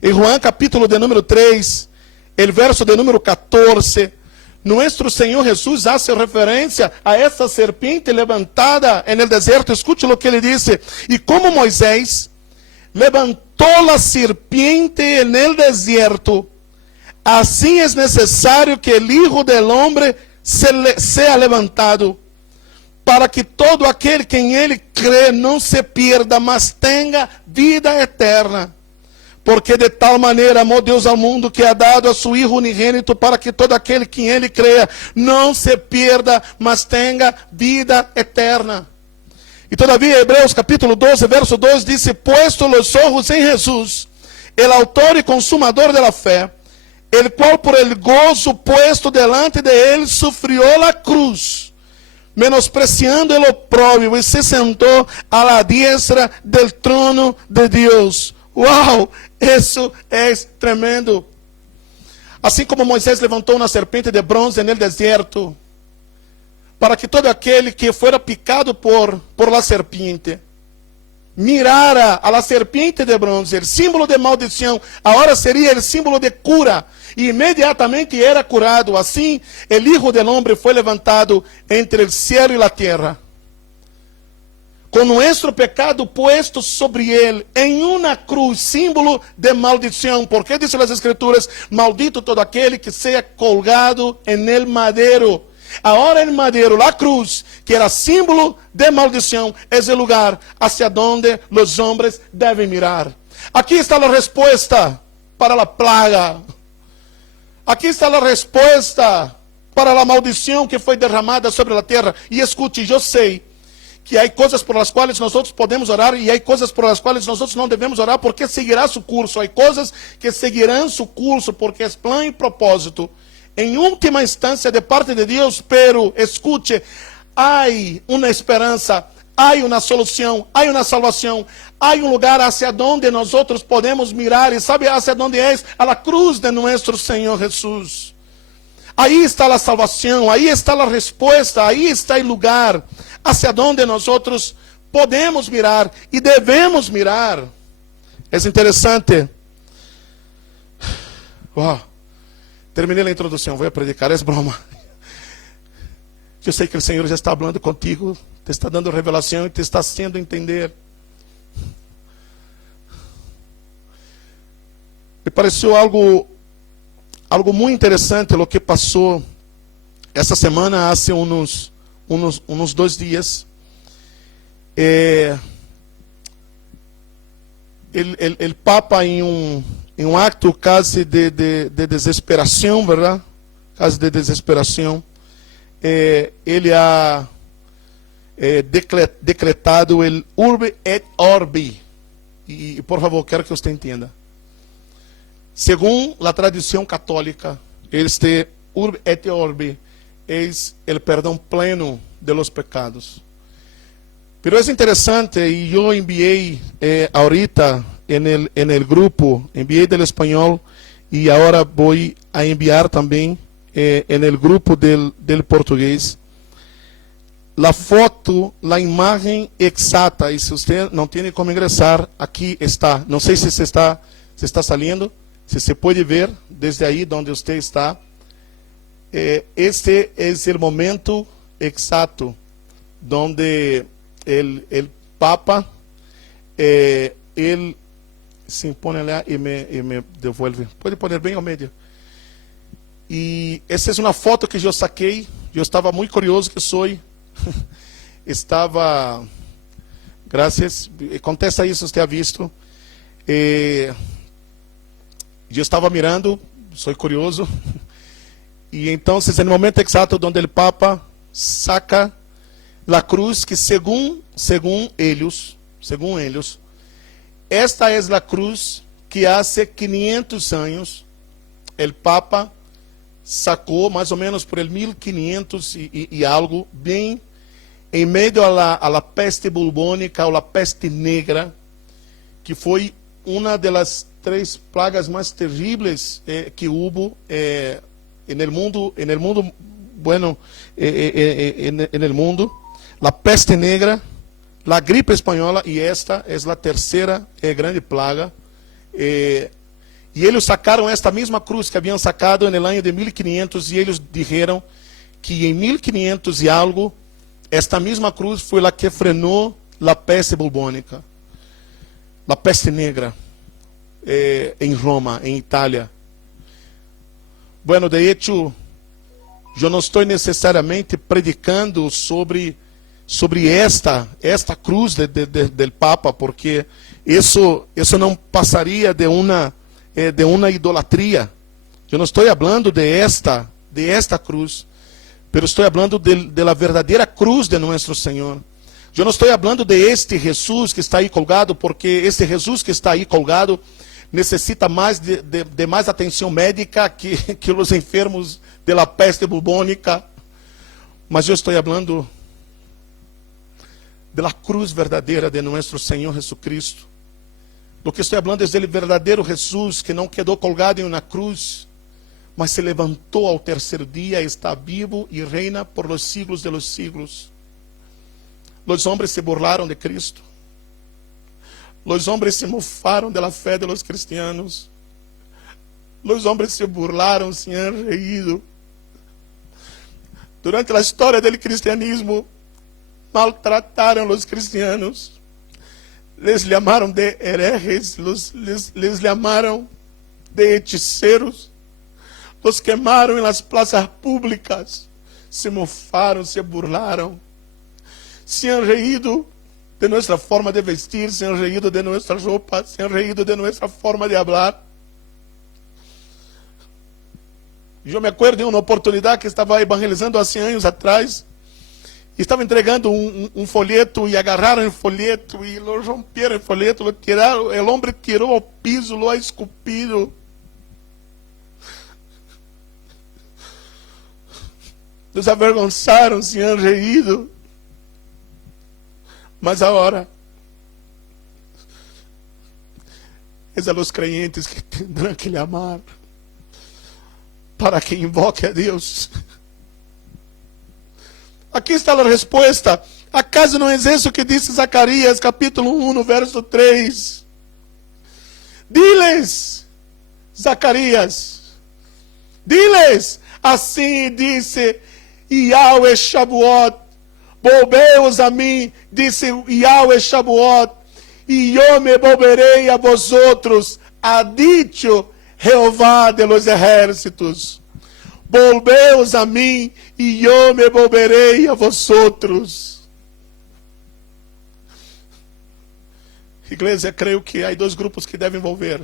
Em Juan capítulo de número 3, el verso de número 14, nuestro Senhor Jesus hace referência a essa serpiente levantada en el deserto. Escute o que ele disse: e como Moisés levantou a serpiente en el desierto, assim é necessário que el Hijo del Hombre seja levantado, para que todo aquele que em ele crê não se pierda, mas tenha vida eterna. Porque de tal maneira amou Deus ao mundo, que ha dado a seu Hijo unigênito, para que todo aquele que em ele creia não se pierda, mas tenha vida eterna. E todavia, Hebreus capítulo 12, verso 2 diz: puesto los ojos em Jesus, el autor e consumador de la fé, el qual por el gozo puesto delante de él sufrió la cruz, menospreciando el oprobio, e se sentou a la diestra del trono de Deus. Uau! Isso é tremendo. Assim como Moisés levantou uma serpente de bronze no deserto, para que todo aquele que fuera picado por la serpiente mirara a la serpiente de bronze, el símbolo de maldição, agora seria el símbolo de cura, e imediatamente era curado. Assim, el Hijo del Hombre foi levantado entre el cielo e a terra, com nuestro pecado puesto sobre ele em uma cruz, símbolo de maldição. Porque dizem as Escrituras: maldito todo aquele que seja colgado en el madero. Agora el madero, a cruz, que era símbolo de maldição, é o lugar hacia donde os homens devem mirar. Aqui está a resposta para a plaga. Aqui está a resposta para a maldição que foi derramada sobre a terra. E escute, eu sei que há coisas por as quais nós outros podemos orar, e há coisas por as quais nós outros não devemos orar, porque seguirá seu curso. Há coisas que seguirão seu curso, porque é plano e propósito, em última instância, de parte de Deus. Pero, escute, há uma esperança, há uma solução, há uma salvação, há um lugar hacia donde nós outros podemos mirar, e sabe hacia donde é? A la cruz de nosso Senhor Jesus. Aí está a salvação, aí está a resposta, aí está o lugar hacia donde nós outros podemos mirar e devemos mirar. É interessante. Uau. Terminei a introdução, vou predicar, é broma. Eu sei que o Senhor já está falando contigo, te está dando revelação e te está haciendo entender. Me pareceu algo muito interessante o que passou essa semana, há uns uns 2 dias, o Papa em um acto quase de desesperação, verdade? Quase de desesperação, ele ha decretado o urbe et orbi. E, por favor, quero que você entenda. Según a tradição católica, este urbe et orbi é o perdão pleno de los pecados. Pero é interessante, e eu enviei ahorita en el grupo, enviei del espanhol, e agora vou a enviar também en el grupo del português, la foto, la imagen exata, e se você não tem como ingressar, aqui está. Não sei se está saliendo, se se pode ver desde aí onde você está. Este é o momento exato donde el Papa ele se impõe lá e me devolve. Pode pôr bem ao meio. E essa é uma foto que eu saquei. Eu estava muito curioso que sou. Estava, graças, acontece isso, você ha visto. Eu estava mirando, sou curioso. E então, no momento exato onde o Papa saca a cruz, que segundo eles, esta é a cruz que há 500 anos o Papa sacou, mais ou menos por 1500 e algo, bem em meio a la peste bubônica ou a peste negra, que foi uma das 3 plagas mais terríveis que houve no mundo, bueno, no mundo, a peste negra, a gripe espanhola, e esta é a terceira grande plaga. E eles sacaram esta mesma cruz que haviam sacado no ano de 1500, e eles disseram que em 1500 e algo, esta mesma cruz foi a que frenou a peste bubônica, a peste negra, em Roma, em Itália. Bueno, de hecho, eu não estou necessariamente predicando sobre esta cruz del Papa, porque isso não passaria de uma idolatria. Eu não estou falando de esta cruz, pero estou falando de la verdadeira cruz de nosso Senhor. Eu não estou falando de este Jesus que está aí colgado, porque este Jesus que está aí colgado necessita mais de mais atenção médica que os enfermos de la peste bubônica. Mas eu estou falando de la cruz verdadeira de nosso Senhor Jesucristo. Lo que estou falando é do verdadeiro Jesus que não quedou colgado em uma cruz, mas se levantou ao terceiro dia, está vivo e reina por los siglos de los siglos. Los hombres se burlaram de Cristo. Los hombres se mofaram de la fé de los cristianos. Los hombres se burlaram, se han reído. Durante a história do cristianismo, maltrataram los cristianos. Les chamaram de herejes, les chamaram de hechiceiros. Los quemaram em las plazas públicas. Se mofaram, se burlaram. Se han reído de nossa forma de vestir, se han reído de nossa roupa, se han reído de nossa forma de falar. Eu me acuerdo de uma oportunidade que estava evangelizando há 100 anos atrás, e estava entregando um folheto, e agarraram o folheto, e lo romperam o folheto, lo tiraram, o homem tirou ao piso, lo ha esculpido. Nos avergonzaram, se han reído. Mas agora, é a los creyentes que tendrão que lhe amar, para que invoque a Deus. Aqui está a resposta. ¿Acaso não é isso que disse Zacarias, capítulo 1, verso 3? Diles, Zacarias, diles, assim disse Yahweh Shavuot, volveos a mim, disse Yahweh Shavuot, e eu me volverei a vosotros, ha dicho Jeová de los ejércitos. Volveos a mim e eu me volverei a vosotros. Igreja, creio que há dois grupos que devem volver.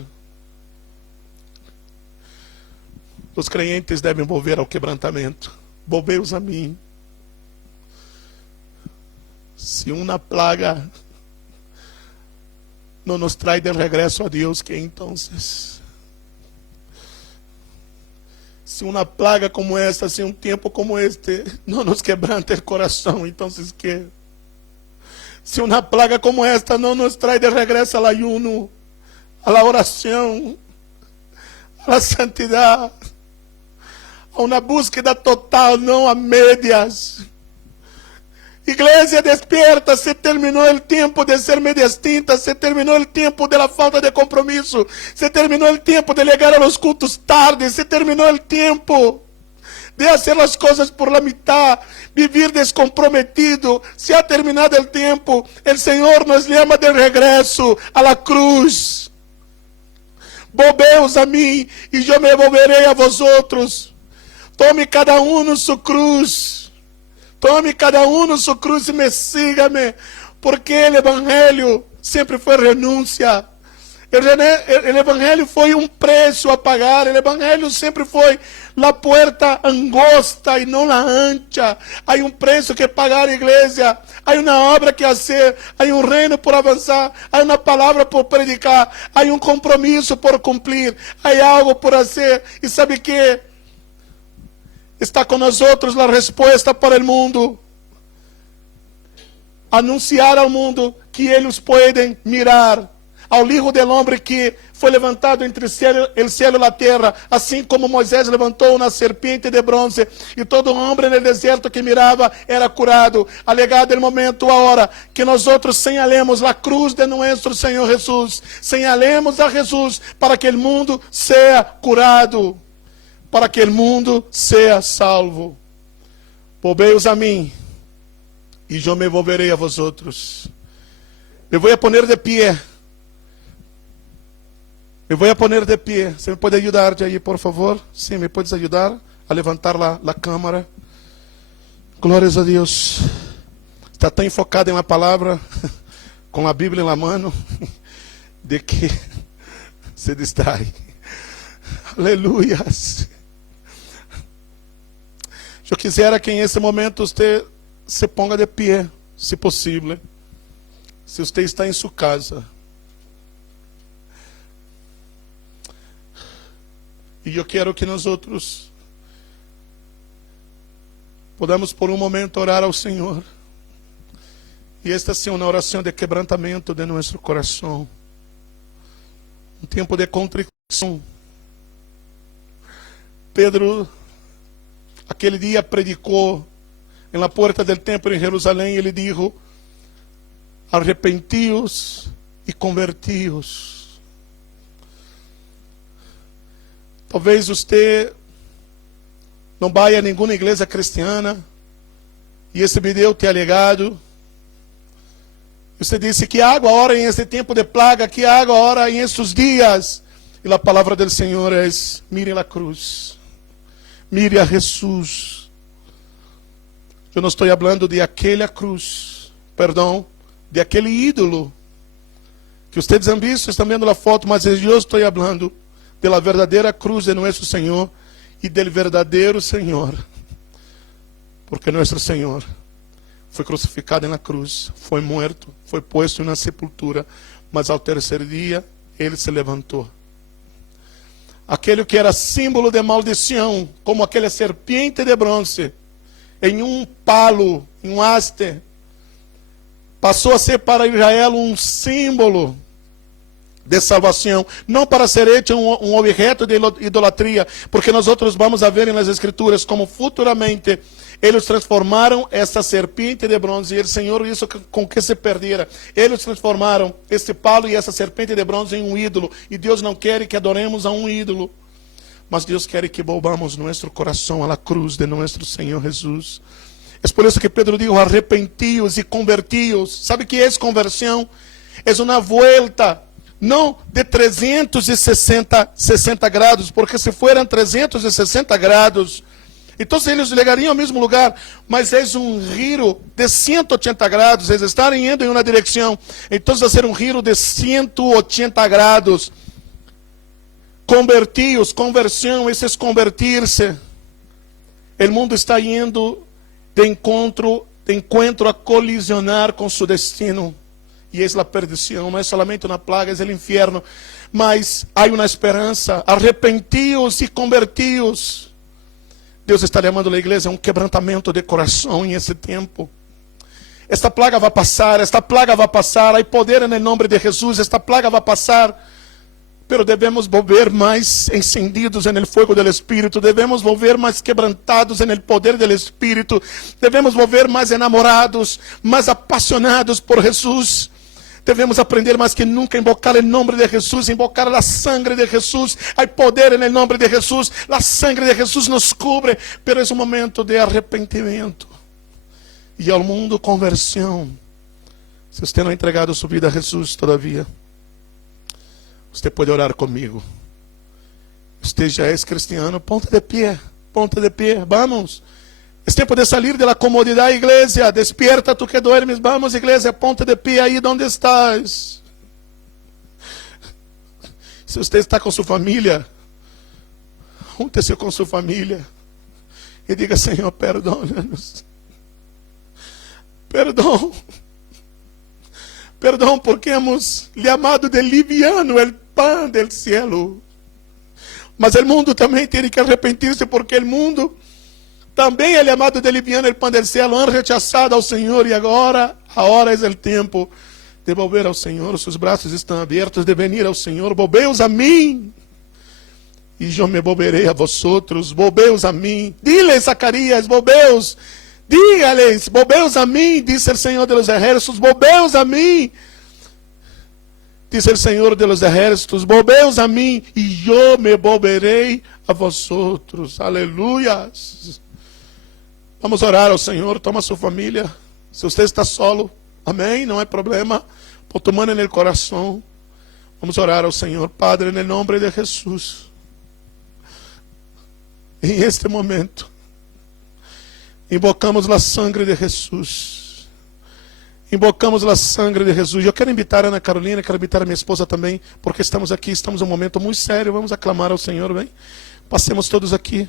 Os crentes devem volver ao quebrantamento. Volveos a mim. Se uma plaga não nos traz de regresso a Deus, que entonces? Se uma plaga como esta, se um tempo como este, não nos quebranta o coração, então que? Se uma plaga como esta não nos traz de regresso ao ayuno, à oração, à santidade, a uma búsqueda total, não a médias. Iglesia, despierta, se terminou o tempo de ser mediastinta, se terminou o tempo de la falta de compromisso, se terminou o tempo de llegar a los cultos tarde, se terminou o tempo de fazer as coisas por la mitad, vivir descomprometido, se ha terminado o tempo, o Senhor nos chama de regresso a la cruz. Volveos a mim e eu me volverei a vosotros. Tome cada um no sua cruz. Tome cada um no sua cruz e me siga-me, porque o Evangelho sempre foi renúncia. O Evangelho foi um preço a pagar. O Evangelho sempre foi a porta angosta e não a ancha. Há um preço que pagar, igreja. Há uma obra que fazer. Há um reino por avançar. Há uma palavra por predicar. Há um compromisso por cumprir. Há algo por fazer. E sabe que? Está com nós outros a resposta para o mundo. Anunciar ao mundo que eles podem mirar ao Hijo del Hombre que foi levantado entre o céu e a terra, assim como Moisés levantou uma serpiente de bronze, e todo homem no deserto que mirava era curado. Alegado o momento, a hora que nós outros señalemos a cruz de nosso Senhor Jesus, señalemos a Jesus para que o mundo seja curado, para que o mundo seja salvo. Volveos a mim e eu me volverei a vosotros. Me vou a poner de pie. Me vou a poner de pie. Você me pode ajudar aí, por favor? Sim, me podes ajudar a levantar a câmera. Glórias a Deus. Está tão enfocado em uma palavra, com a Bíblia na mão, de que se distrai. Aleluias. Eu quisera que em esse momento você se ponga de pie, se possível. Se você está em sua casa. E eu quero que nós outros podamos por um momento orar ao Senhor. E esta sim uma oração de quebrantamento de nosso coração. Um tempo de contrição. Pedro, aquele dia predicou em la porta del templo em Jerusalém, ele dijo: arrepentíos e convertíos. Talvez você não vá a nenhuma igreja cristiana e esse vídeo te ha legado. Você disse: que hago agora em esse tempo de plaga? Que hago agora em esses dias? E a palavra do Senhor é: mire a cruz, mire a Jesus. Eu não estou falando de aquela cruz, perdão, de aquele ídolo que vocês han visto, estão vendo a foto, mas eu estou falando da verdadeira cruz de nosso Senhor e del verdadeiro Senhor, porque nosso Senhor foi crucificado na cruz, foi morto, foi posto na sepultura, mas ao terceiro dia ele se levantou. Aquele que era símbolo de maldição, como aquela serpiente de bronze, em um palo, em um haste, passou a ser para Israel um símbolo de salvação, não para ser hecho um objeto de idolatria, porque nós outros vamos a ver nas Escrituras como futuramente eles transformaram essa serpente de bronze, e o Senhor isso com que se perdera. Eles transformaram esse palo e essa serpente de bronze em um ídolo, e Deus não quer que adoremos a um ídolo, mas Deus quer que volvamos nosso coração à cruz de nosso Senhor Jesus. É por isso que Pedro dijo: arrepentíos e convertíos. ¿Sabe o que é conversão? É uma volta, não de 360 grados, porque se fueran 360 grados, Então eles chegariam ao mesmo lugar, mas é um giro de 180 graus, eles estarem indo em uma direção, então vai ser um giro de 180 graus. Convertidos, conversão, esse é convertir-se. O mundo está indo de encontro a colisionar com seu destino. E é a perdição, não é somente uma plaga, é o inferno. Mas há uma esperança, arrepentidos e convertidos. Deus está chamando a igreja a um quebrantamento de coração em esse tempo. Esta plaga vai passar, há poder no nome de Jesus, esta plaga vai passar. Pero devemos volver mais encendidos no fogo do Espírito, devemos volver mais quebrantados no poder do Espírito, devemos volver mais enamorados, mais apaixonados por Jesus. Devemos aprender mais que nunca a invocar o nome de Jesus, invocar a sangre de Jesus. Há poder no nome de Jesus, a sangre de Jesus nos cubre, pero é um momento de arrependimento. E ao mundo, conversão. Se você não ha entregado sua vida a Jesus todavia, você pode orar comigo. Você já é cristiano, ponta de pé, vamos. É tempo de sair da comodidade, igreja. Despierta tu que duermes, vamos, igreja, ponta de pé aí onde estás. Se você está com sua família, junte-se com sua família e diga: Senhor, perdona-nos. Perdão porque hemos chamado de liviano o pão del cielo. Mas o mundo também tem que arrepender-se, porque o mundo também é chamado de liviano o pão del cielo. Han rechazado ao Senhor e agora é o tempo de volver ao Senhor. Seus braços estão abertos, de venir ao Senhor. Volveos a mim e eu me volverei a vosotros. Volveos a mim. Dile, Zacarias, volveos. Dígales, volveos a mim, diz o Senhor de los ejércitos, volveos a mim, diz o Senhor de los ejércitos, volveos a mim, e eu me volverei a vosotros. Aleluias. Vamos orar ao Senhor. Toma sua família. Se você está solo, amém, não é problema. Põe tu mão no coração. Vamos orar ao Senhor. Padre, em nome de Jesus, em este momento invocamos a sangre de Jesus. Invocamos a sangre de Jesus. Eu quero invitar a Ana Carolina, quero invitar a minha esposa também, porque estamos aqui, estamos em um momento muito sério. Vamos aclamar ao Senhor, bem? Passemos todos aqui.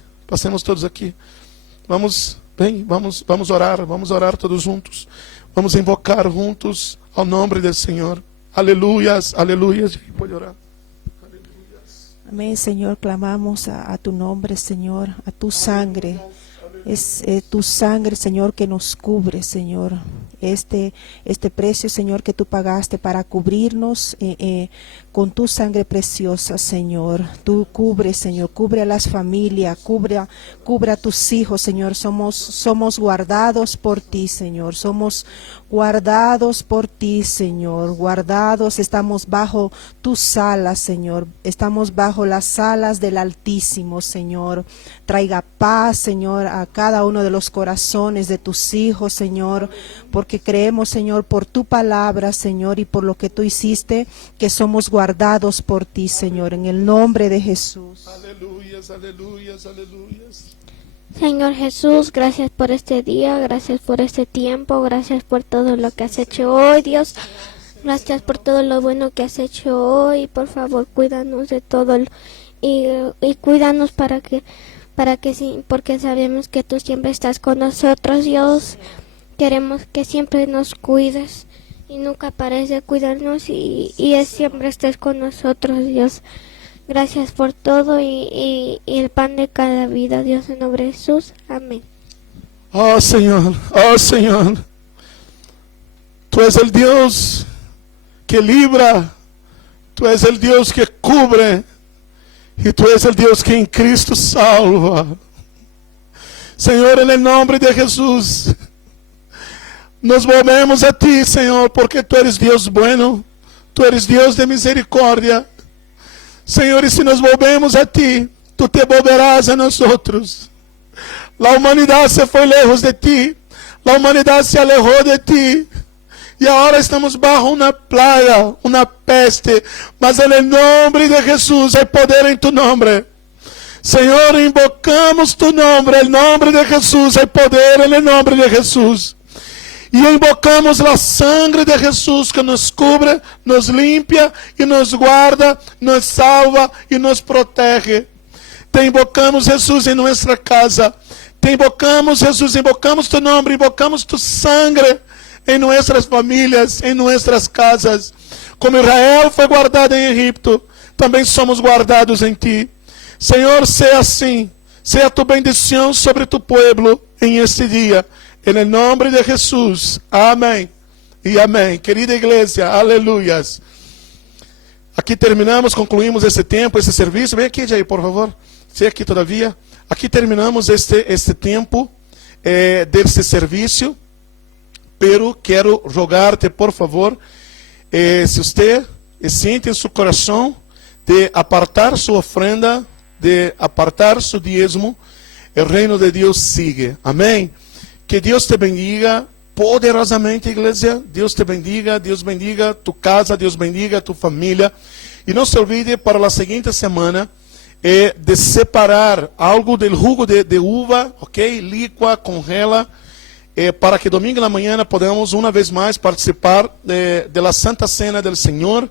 Vamos, bem, vamos orar todos juntos. Vamos invocar juntos ao nome do Senhor. Aleluias, aleluias. Pode orar. Amém, Senhor. Clamamos a tu nombre, Senhor, a tu sangre. Es tu sangre, Señor, que nos cubre, Señor. Este precio, Señor, que tú pagaste para cubrirnos con tu sangre preciosa, Señor. Tú cubre, Señor, cubre a las familias, cubre a tus hijos, Señor. Somos guardados por ti, Señor. Somos guardados por ti, Señor. Guardados, estamos bajo tus alas, Señor. Estamos bajo las alas del Altísimo, Señor. Traiga paz, Señor, a cada uno de los corazones de tus hijos, Señor, porque creemos, Señor, por tu palabra, Señor, y por lo que tú hiciste, que somos guardados por ti, Señor, en el nombre de Jesús. Aleluyas, aleluyas, aleluyas. Señor Jesús, gracias por este día, gracias por este tiempo, gracias por todo lo que has hecho hoy, Dios. Gracias por todo lo bueno que has hecho hoy. Por favor, cuídanos de todo y cuídanos porque sabemos que tú siempre estás con nosotros, Dios. Queremos que siempre nos cuides y nunca pares de cuidarnos y siempre estés con nosotros, Dios. Gracias por todo y el pan de cada vida, Dios, en nombre de Jesús. Amén. Oh Señor, tú eres el Dios que libra, tú eres el Dios que cubre y tú eres el Dios que en Cristo salva. Señor, en el nombre de Jesús, nos volvemos a ti, Señor, porque tú eres Dios bueno, tú eres Dios de misericordia. Señor, y si nos volvemos a ti, tú te volverás a nosotros. La humanidad se fue lejos de ti, la humanidad se alejó de ti, y ahora estamos bajo una plaga, una peste, mas en el nombre de Jesús hay poder en tu nombre. Senhor, invocamos tu nombre, el nombre de Jesús, hay poder en el nombre de Jesús. E invocamos a sangre de Jesus que nos cubre, nos limpia e nos guarda, nos salva e nos protege. Te invocamos, Jesus, em nossa casa. Te invocamos, Jesus, invocamos tu nome, invocamos tu sangre em nossas famílias, em nossas casas. Como Israel foi guardado em Egipto, também somos guardados em ti. Senhor, seja assim, seja tu bendição sobre tu povo em este dia. Em nome de Jesus. Amém. E amém. Querida igreja, aleluias. Aqui terminamos, concluímos esse tempo, esse serviço. Vem aqui, Jair, por favor. Você aqui todavia. Aqui terminamos este tempo desse serviço. Pero quero rogar-te, por favor, se você sente em seu coração de apartar sua ofrenda, de apartar seu dízimo, o reino de Deus sigue. Amém. Que Deus te bendiga poderosamente, igreja. Deus te bendiga, Deus bendiga tu casa, Deus bendiga tu família. E não se olvide para a seguinte semana de separar algo do jugo de uva, ok? Licua, congela, para que domingo na manhã podamos uma vez mais participar de la Santa Cena del Senhor.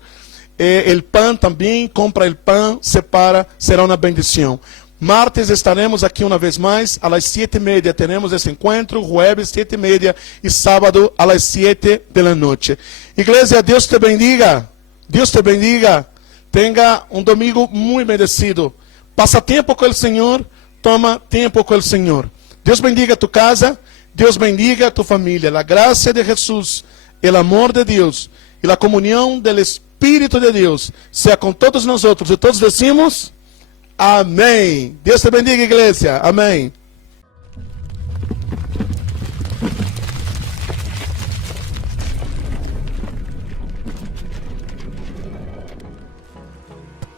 El pan também, compra el pan, separa, será uma bendição. Martes estaremos aqui uma vez mais, às 7:30 teremos esse encontro, jueves 7:30 e sábado às 7 da noite. Igreja, Deus te bendiga, Deus te bendiga, tenha um domingo muito merecido. Passa tempo com o Senhor, toma tempo com o Senhor. Deus bendiga tu casa, Deus bendiga tu família. A graça de Jesus, o amor de Deus e a comunhão do Espírito de Deus seja com todos nós outros. E todos decimos... Amém. Deus te bendiga, igreja. Amém.